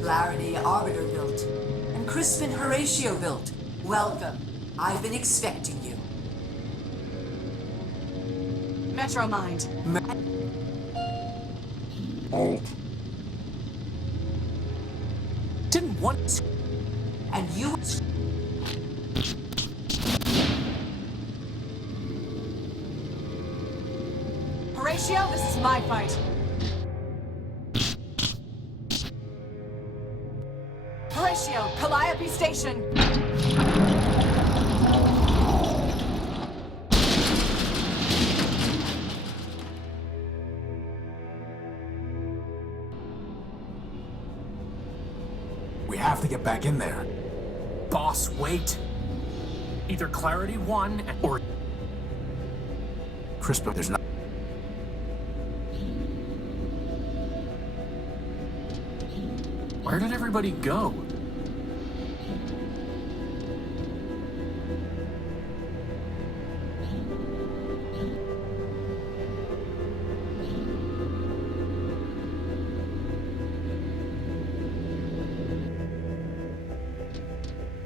Clarity Arbiter built, and Crispin Horatio built. Welcome. I've been expecting you. Metromind. Oh. Didn't want... And you... Horatio, this is my fight. Horatio, Calliope Station. We have to get back in there. Boss, wait. Either Clarity won, or... Crispin, there's not... Where did everybody go?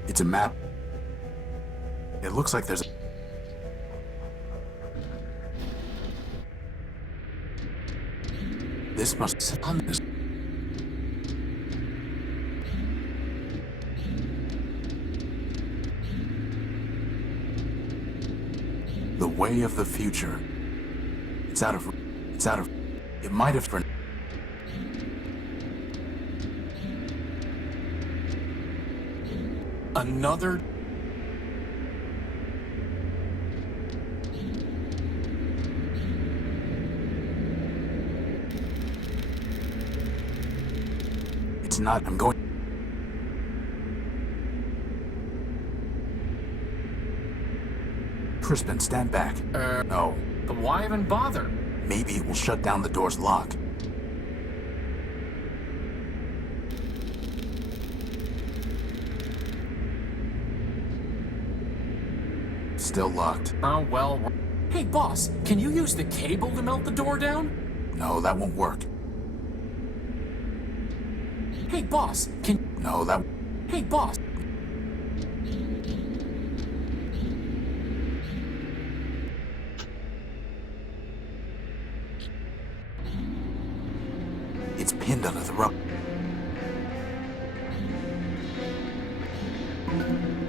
It's a map. It looks like there's... This must sit on this. The way of the future. It's out of... It might have been... Another... It's not... I'm going... Crispin, stand back. No. But why even bother? Maybe it will shut down the door's lock. Still locked. Oh, well... Hey, boss, can you use the cable to melt the door down? No, that won't work. Hey, boss, can... No, that... Hey, boss... It's pinned under the rug.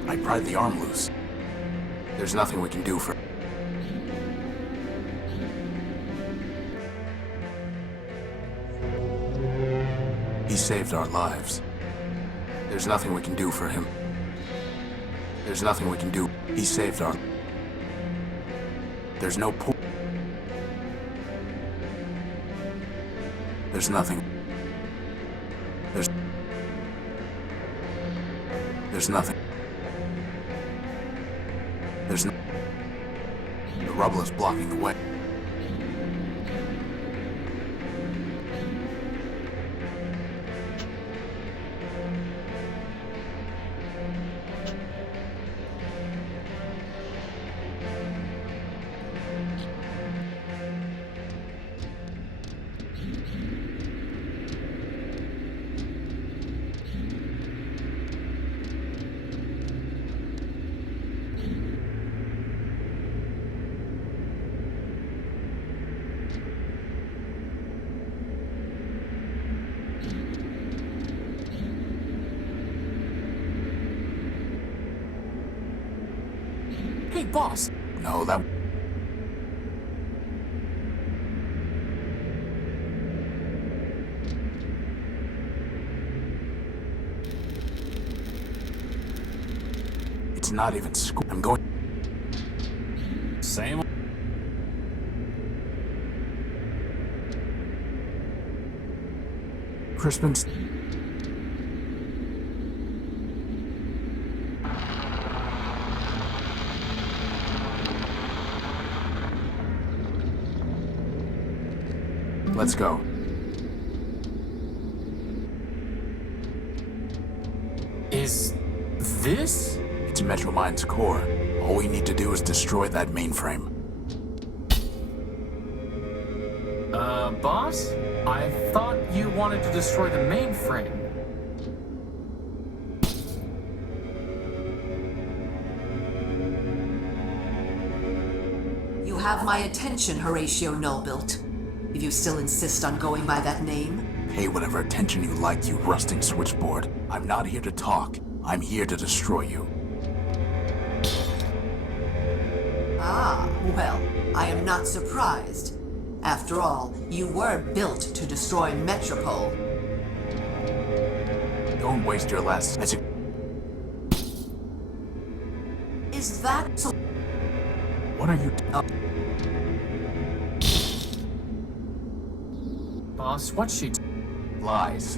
I pried the arm loose. There's nothing we can do for... He saved our lives. There's nothing we can do for him. There's nothing we can do. He saved our... There's no point. There's nothing. There's nothing. There's no... The rubble is blocking the way. Hey, boss! No, that... It's not even school. I'm going... Same. Crispin's... Let's go. Is this? It's Metromind's core. All we need to do is destroy that mainframe. Boss? I thought you wanted to destroy the mainframe. You have my attention, Horatio Nullbuilt. If you still insist on going by that name. Pay whatever attention you like, you rusting switchboard. I'm not here to talk. I'm here to destroy you. Ah, well, I am not surprised. After all, you were built to destroy Metropole. Don't waste your last... Is that so? What are you... Boss, what's she... Lies.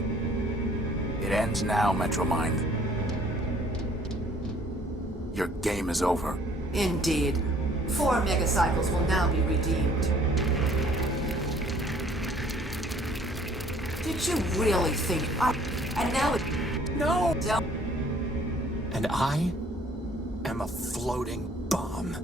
It ends now, Metromind. Your game is over. Indeed. 4 megacycles will now be redeemed. Did you really think and now it... No! Don't... And I am a floating bomb.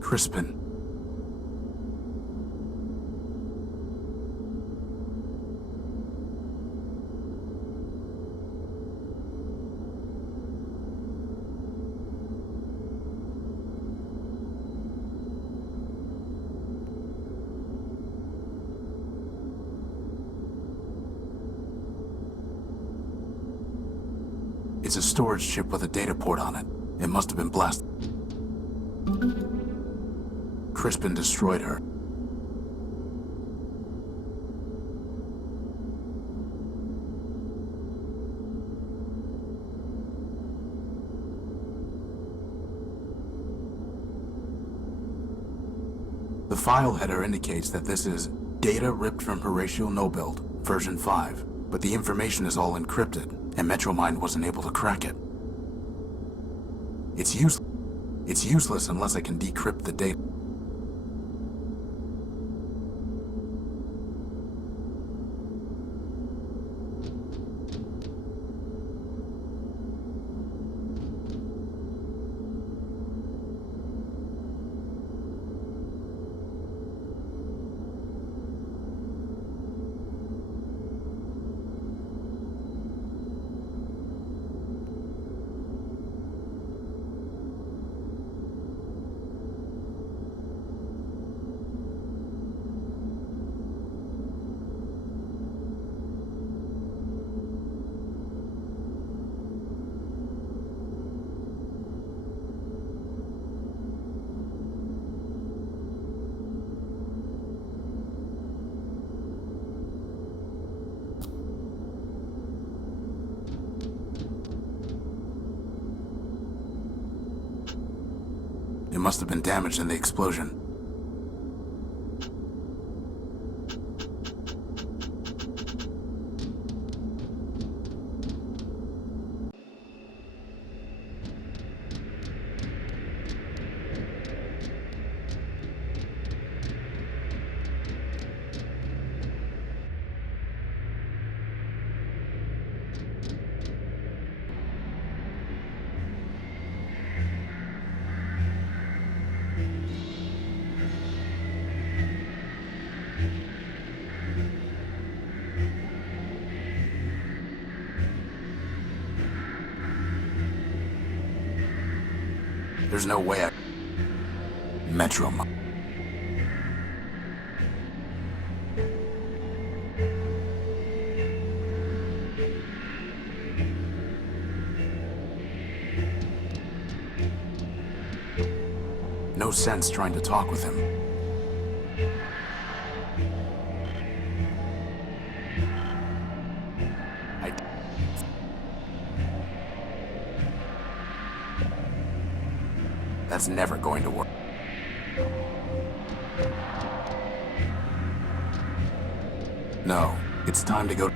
Crispin. It's a storage chip with a data port on it. It must have been blasted. Crispin destroyed her. The file header indicates that this is data ripped from Horatio Nullbuilt, version 5, but the information is all encrypted, and Metromind wasn't able to crack it. It's useless unless I can decrypt the data. It must have been damaged in the explosion. There's no way I... Metro... No sense trying to talk with him. That's never going to work. No, it's time to go.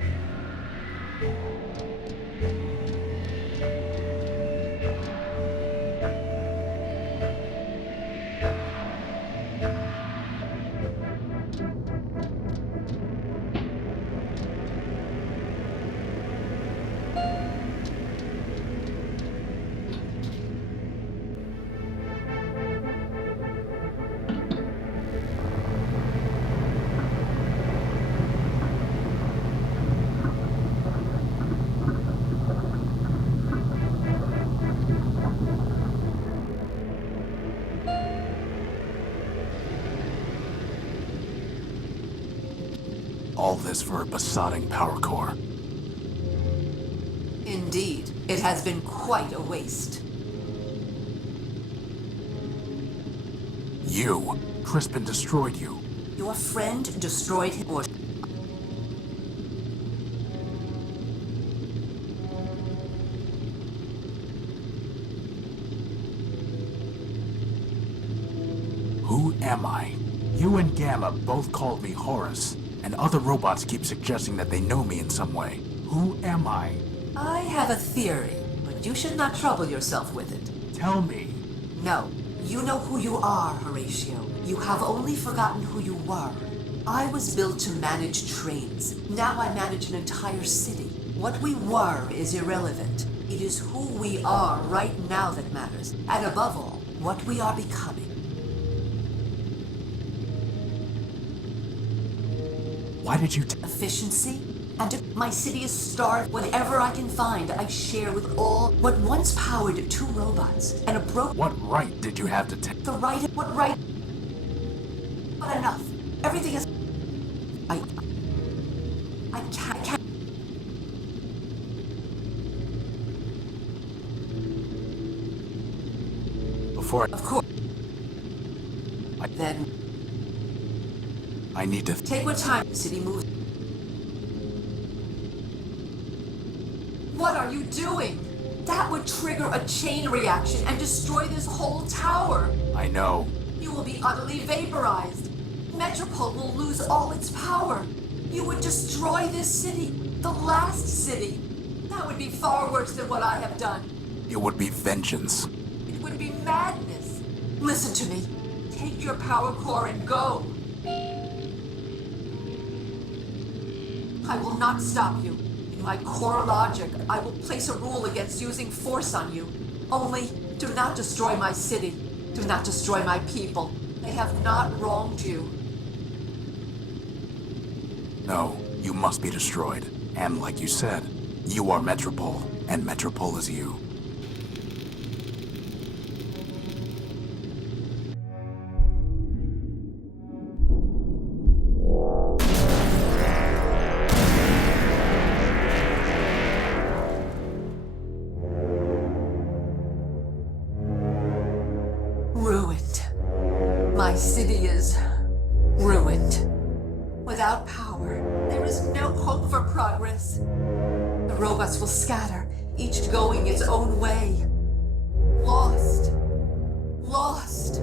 All this for a besotting power core. Indeed, it has been quite a waste. You. Crispin destroyed you. Your friend destroyed him, or... Who am I? You and Gamma both called me Horus, and other robots keep suggesting that they know me in some way. Who am I? I have a theory, but you should not trouble yourself with it. Tell me. No, you know who you are, Horatio. You have only forgotten who you were. I was built to manage trains. Now I manage an entire city. What we were is irrelevant. It is who we are right now that matters, and above all, what we are becoming. Why did you Efficiency? And if my city is starved, whatever I can find, I share with all. What once powered 2 robots and a What right did you have to take? The right... What right? Not enough. Everything is... I can't... Before... Of course. Then... I need to... Take what time the city moves... What are you doing? That would trigger a chain reaction and destroy this whole tower. I know. You will be utterly vaporized. Metropole will lose all its power. You would destroy this city, the last city. That would be far worse than what I have done. It would be vengeance. It would be madness. Listen to me. Take your power core and go. I will not stop you. In my core logic, I will place a rule against using force on you. Only, do not destroy my city. Do not destroy my people. They have not wronged you. No, you must be destroyed. And like you said, you are Metropole, and Metropole is you. Ruined. My city is ruined. Without power, there is no hope for progress. The robots will scatter, each going its own way. Lost. Lost.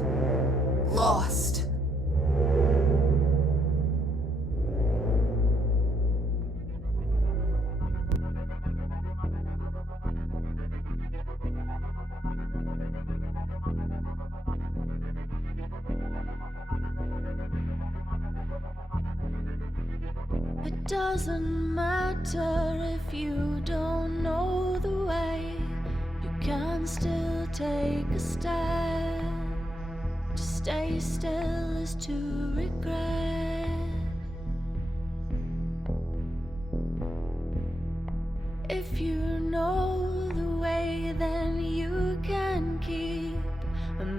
Lost. It doesn't matter if you don't know the way, you can still take a step. To stay still is to regret. If you know the way, then you can keep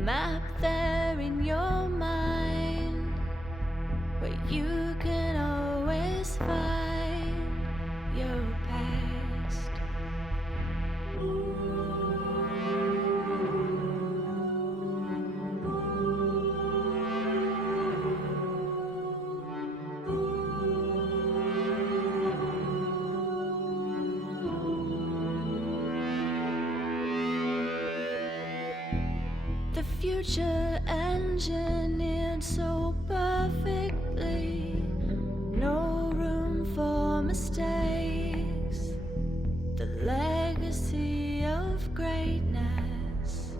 map there in your mind, where you can always find your past. The future engineered so perfectly, no room for mistakes. The legacy of greatness.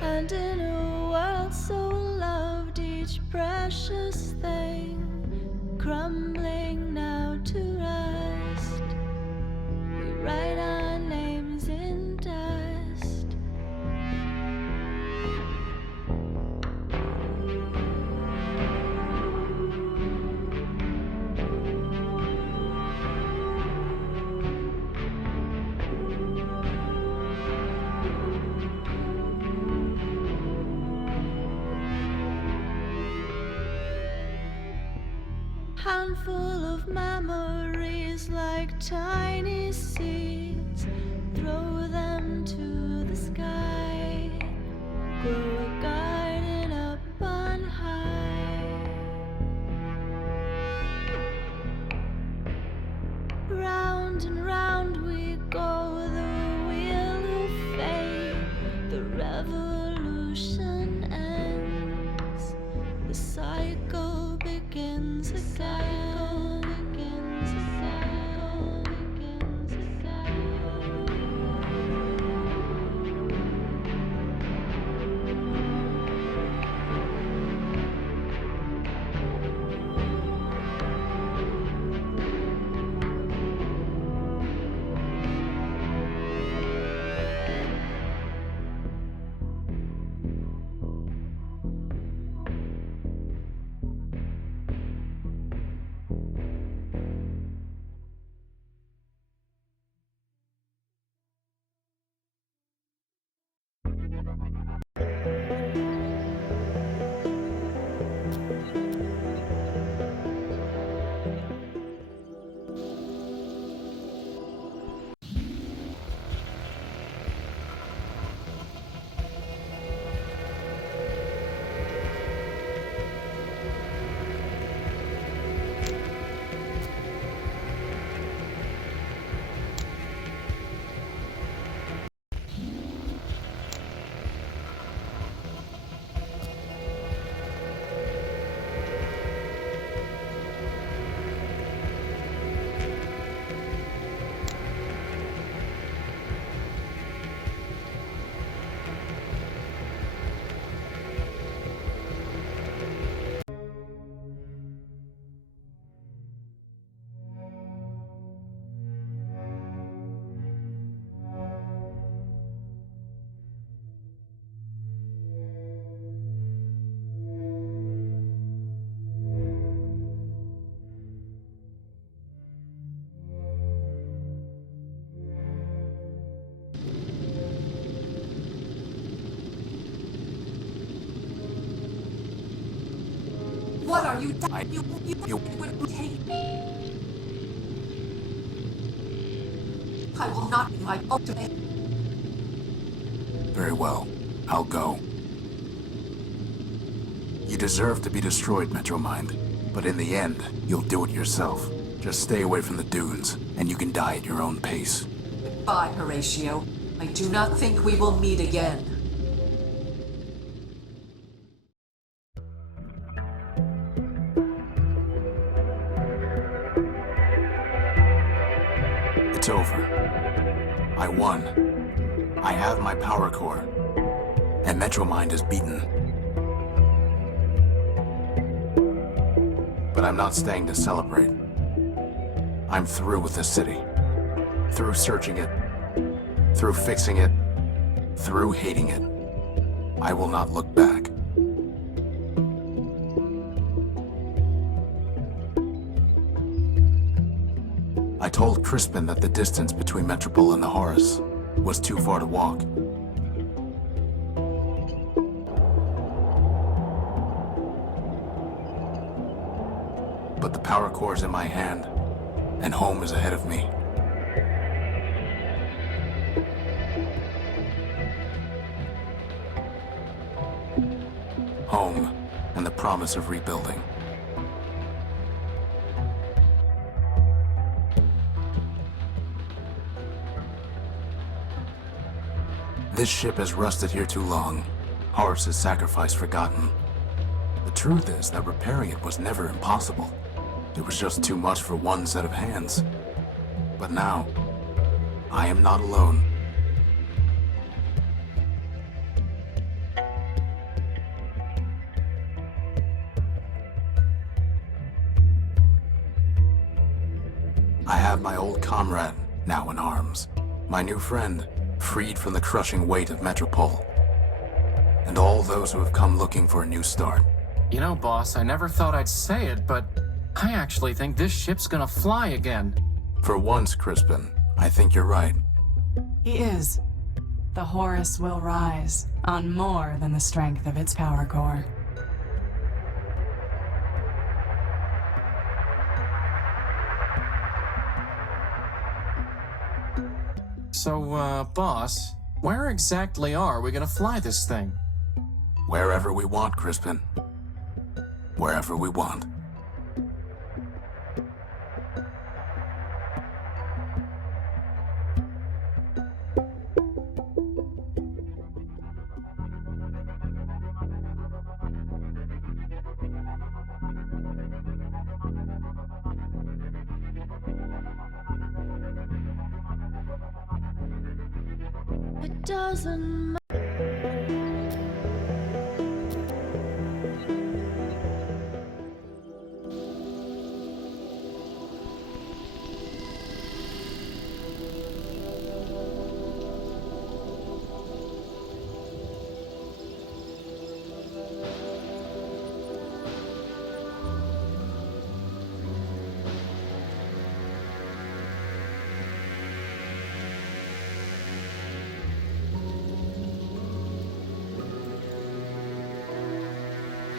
And in a world so loved, each precious thing crumbling now to rust, we write our names in dust. Handful of memories like tiny seeds, throw them to the sky, grow a garden up on high. Round and round we go, the wheel of fate, the revolution ends, the cycle begins again. What are you doing? You would take. I will not be my ultimate. Very well. I'll go. You deserve to be destroyed, Metromind. But in the end, you'll do it yourself. Just stay away from the dunes, and you can die at your own pace. Goodbye, Horatio. I do not think we will meet again. It's over. I won. I have my power core. And Metromind is beaten. But I'm not staying to celebrate. I'm through with the city. Through searching it. Through fixing it. Through hating it. I will not look back. I told Crispin that the distance between Metropole and the Horus was too far to walk. But the power core's in my hand, and home is ahead of me. Home, and the promise of rebuilding. This ship has rusted here too long. Horus's sacrifice forgotten. The truth is that repairing it was never impossible. It was just too much for one set of hands. But now, I am not alone. I have my old comrade, now in arms. My new friend, freed from the crushing weight of Metropole. And all those who have come looking for a new start. You know, boss, I never thought I'd say it, but I actually think this ship's gonna fly again. For once, Crispin, I think you're right. He is. The Horus will rise on more than the strength of its power core. So, boss, where exactly are we gonna fly this thing? Wherever we want, Crispin. Wherever we want. It doesn't matter.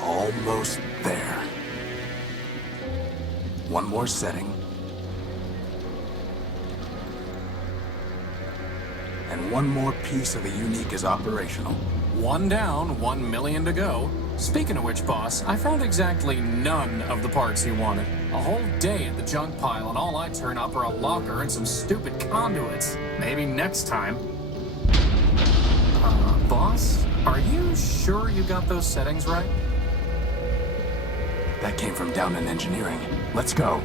Almost there. One more setting. And one more piece of the unique is operational. One down, 1 million to go. Speaking of which, boss, I found exactly none of the parts you wanted. A whole day at the junk pile, and all I turn up are a locker and some stupid conduits. Maybe next time. Boss, are you sure you got those settings right? That came from down in engineering. Let's go.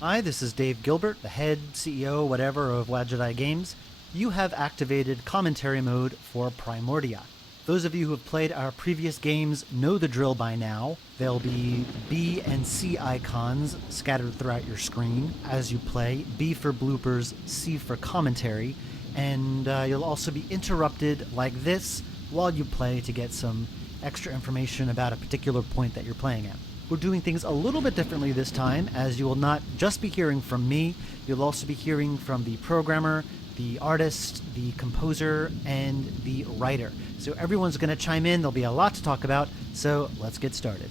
Hi, this is Dave Gilbert, the head CEO, whatever, of WAD Jedi Games. You have activated commentary mode for Primordia. Those of you who have played our previous games know the drill by now. There'll be B and C icons scattered throughout your screen as you play. B for bloopers, C for commentary, and you'll also be interrupted like this while you play to get some extra information about a particular point that you're playing at. We're doing things a little bit differently this time, as you will not just be hearing from me, you'll also be hearing from the programmer, the artist, the composer, and the writer. So everyone's going to chime in. There'll be a lot to talk about, so let's get started.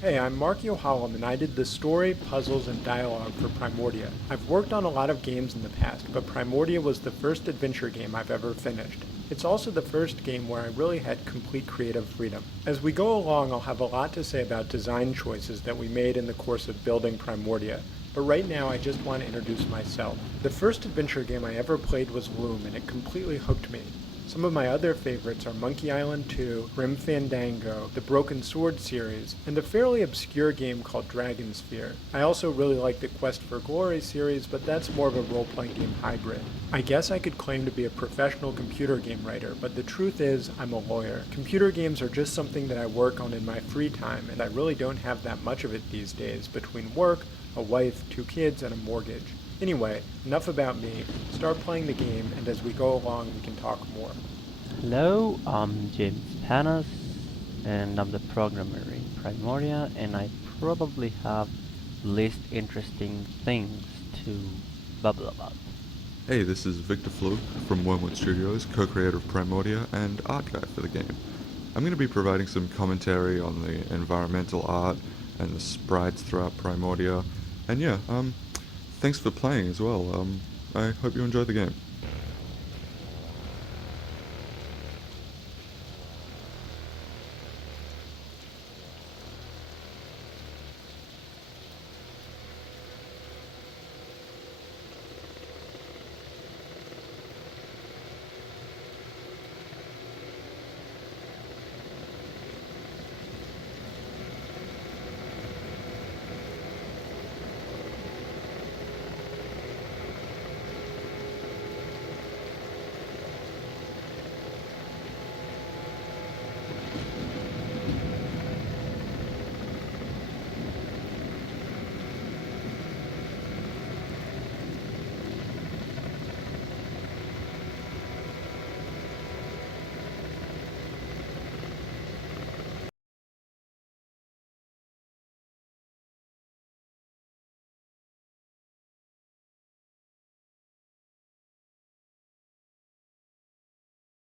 Hey, I'm Mark Yohalam, and I did the story, puzzles, and dialogue for Primordia. I've worked on a lot of games in the past, but Primordia was the first adventure game I've ever finished. It's also the first game where I really had complete creative freedom. As we go along, I'll have a lot to say about design choices that we made in the course of building Primordia. But right now, I just want to introduce myself. The first adventure game I ever played was Loom, and it completely hooked me. Some of my other favorites are Monkey Island 2, Grim Fandango, the Broken Sword series, and a fairly obscure game called Dragon Sphere. I also really like the Quest for Glory series, but that's more of a role-playing game hybrid. I guess I could claim to be a professional computer game writer, but the truth is, I'm a lawyer. Computer games are just something that I work on in my free time, and I really don't have that much of it these days between work, a wife, 2 kids, and a mortgage. Anyway, enough about me. Start playing the game, and as we go along, we can talk more. Hello, I'm James Panas, and I'm the programmer in Primordia, and I probably have least interesting things to babble about. Hey, this is Victor Fluke from Wormwood Studios, co-creator of Primordia and art guy for the game. I'm going to be providing some commentary on the environmental art and the sprites throughout Primordia, and yeah, thanks for playing as well. I hope you enjoy the game.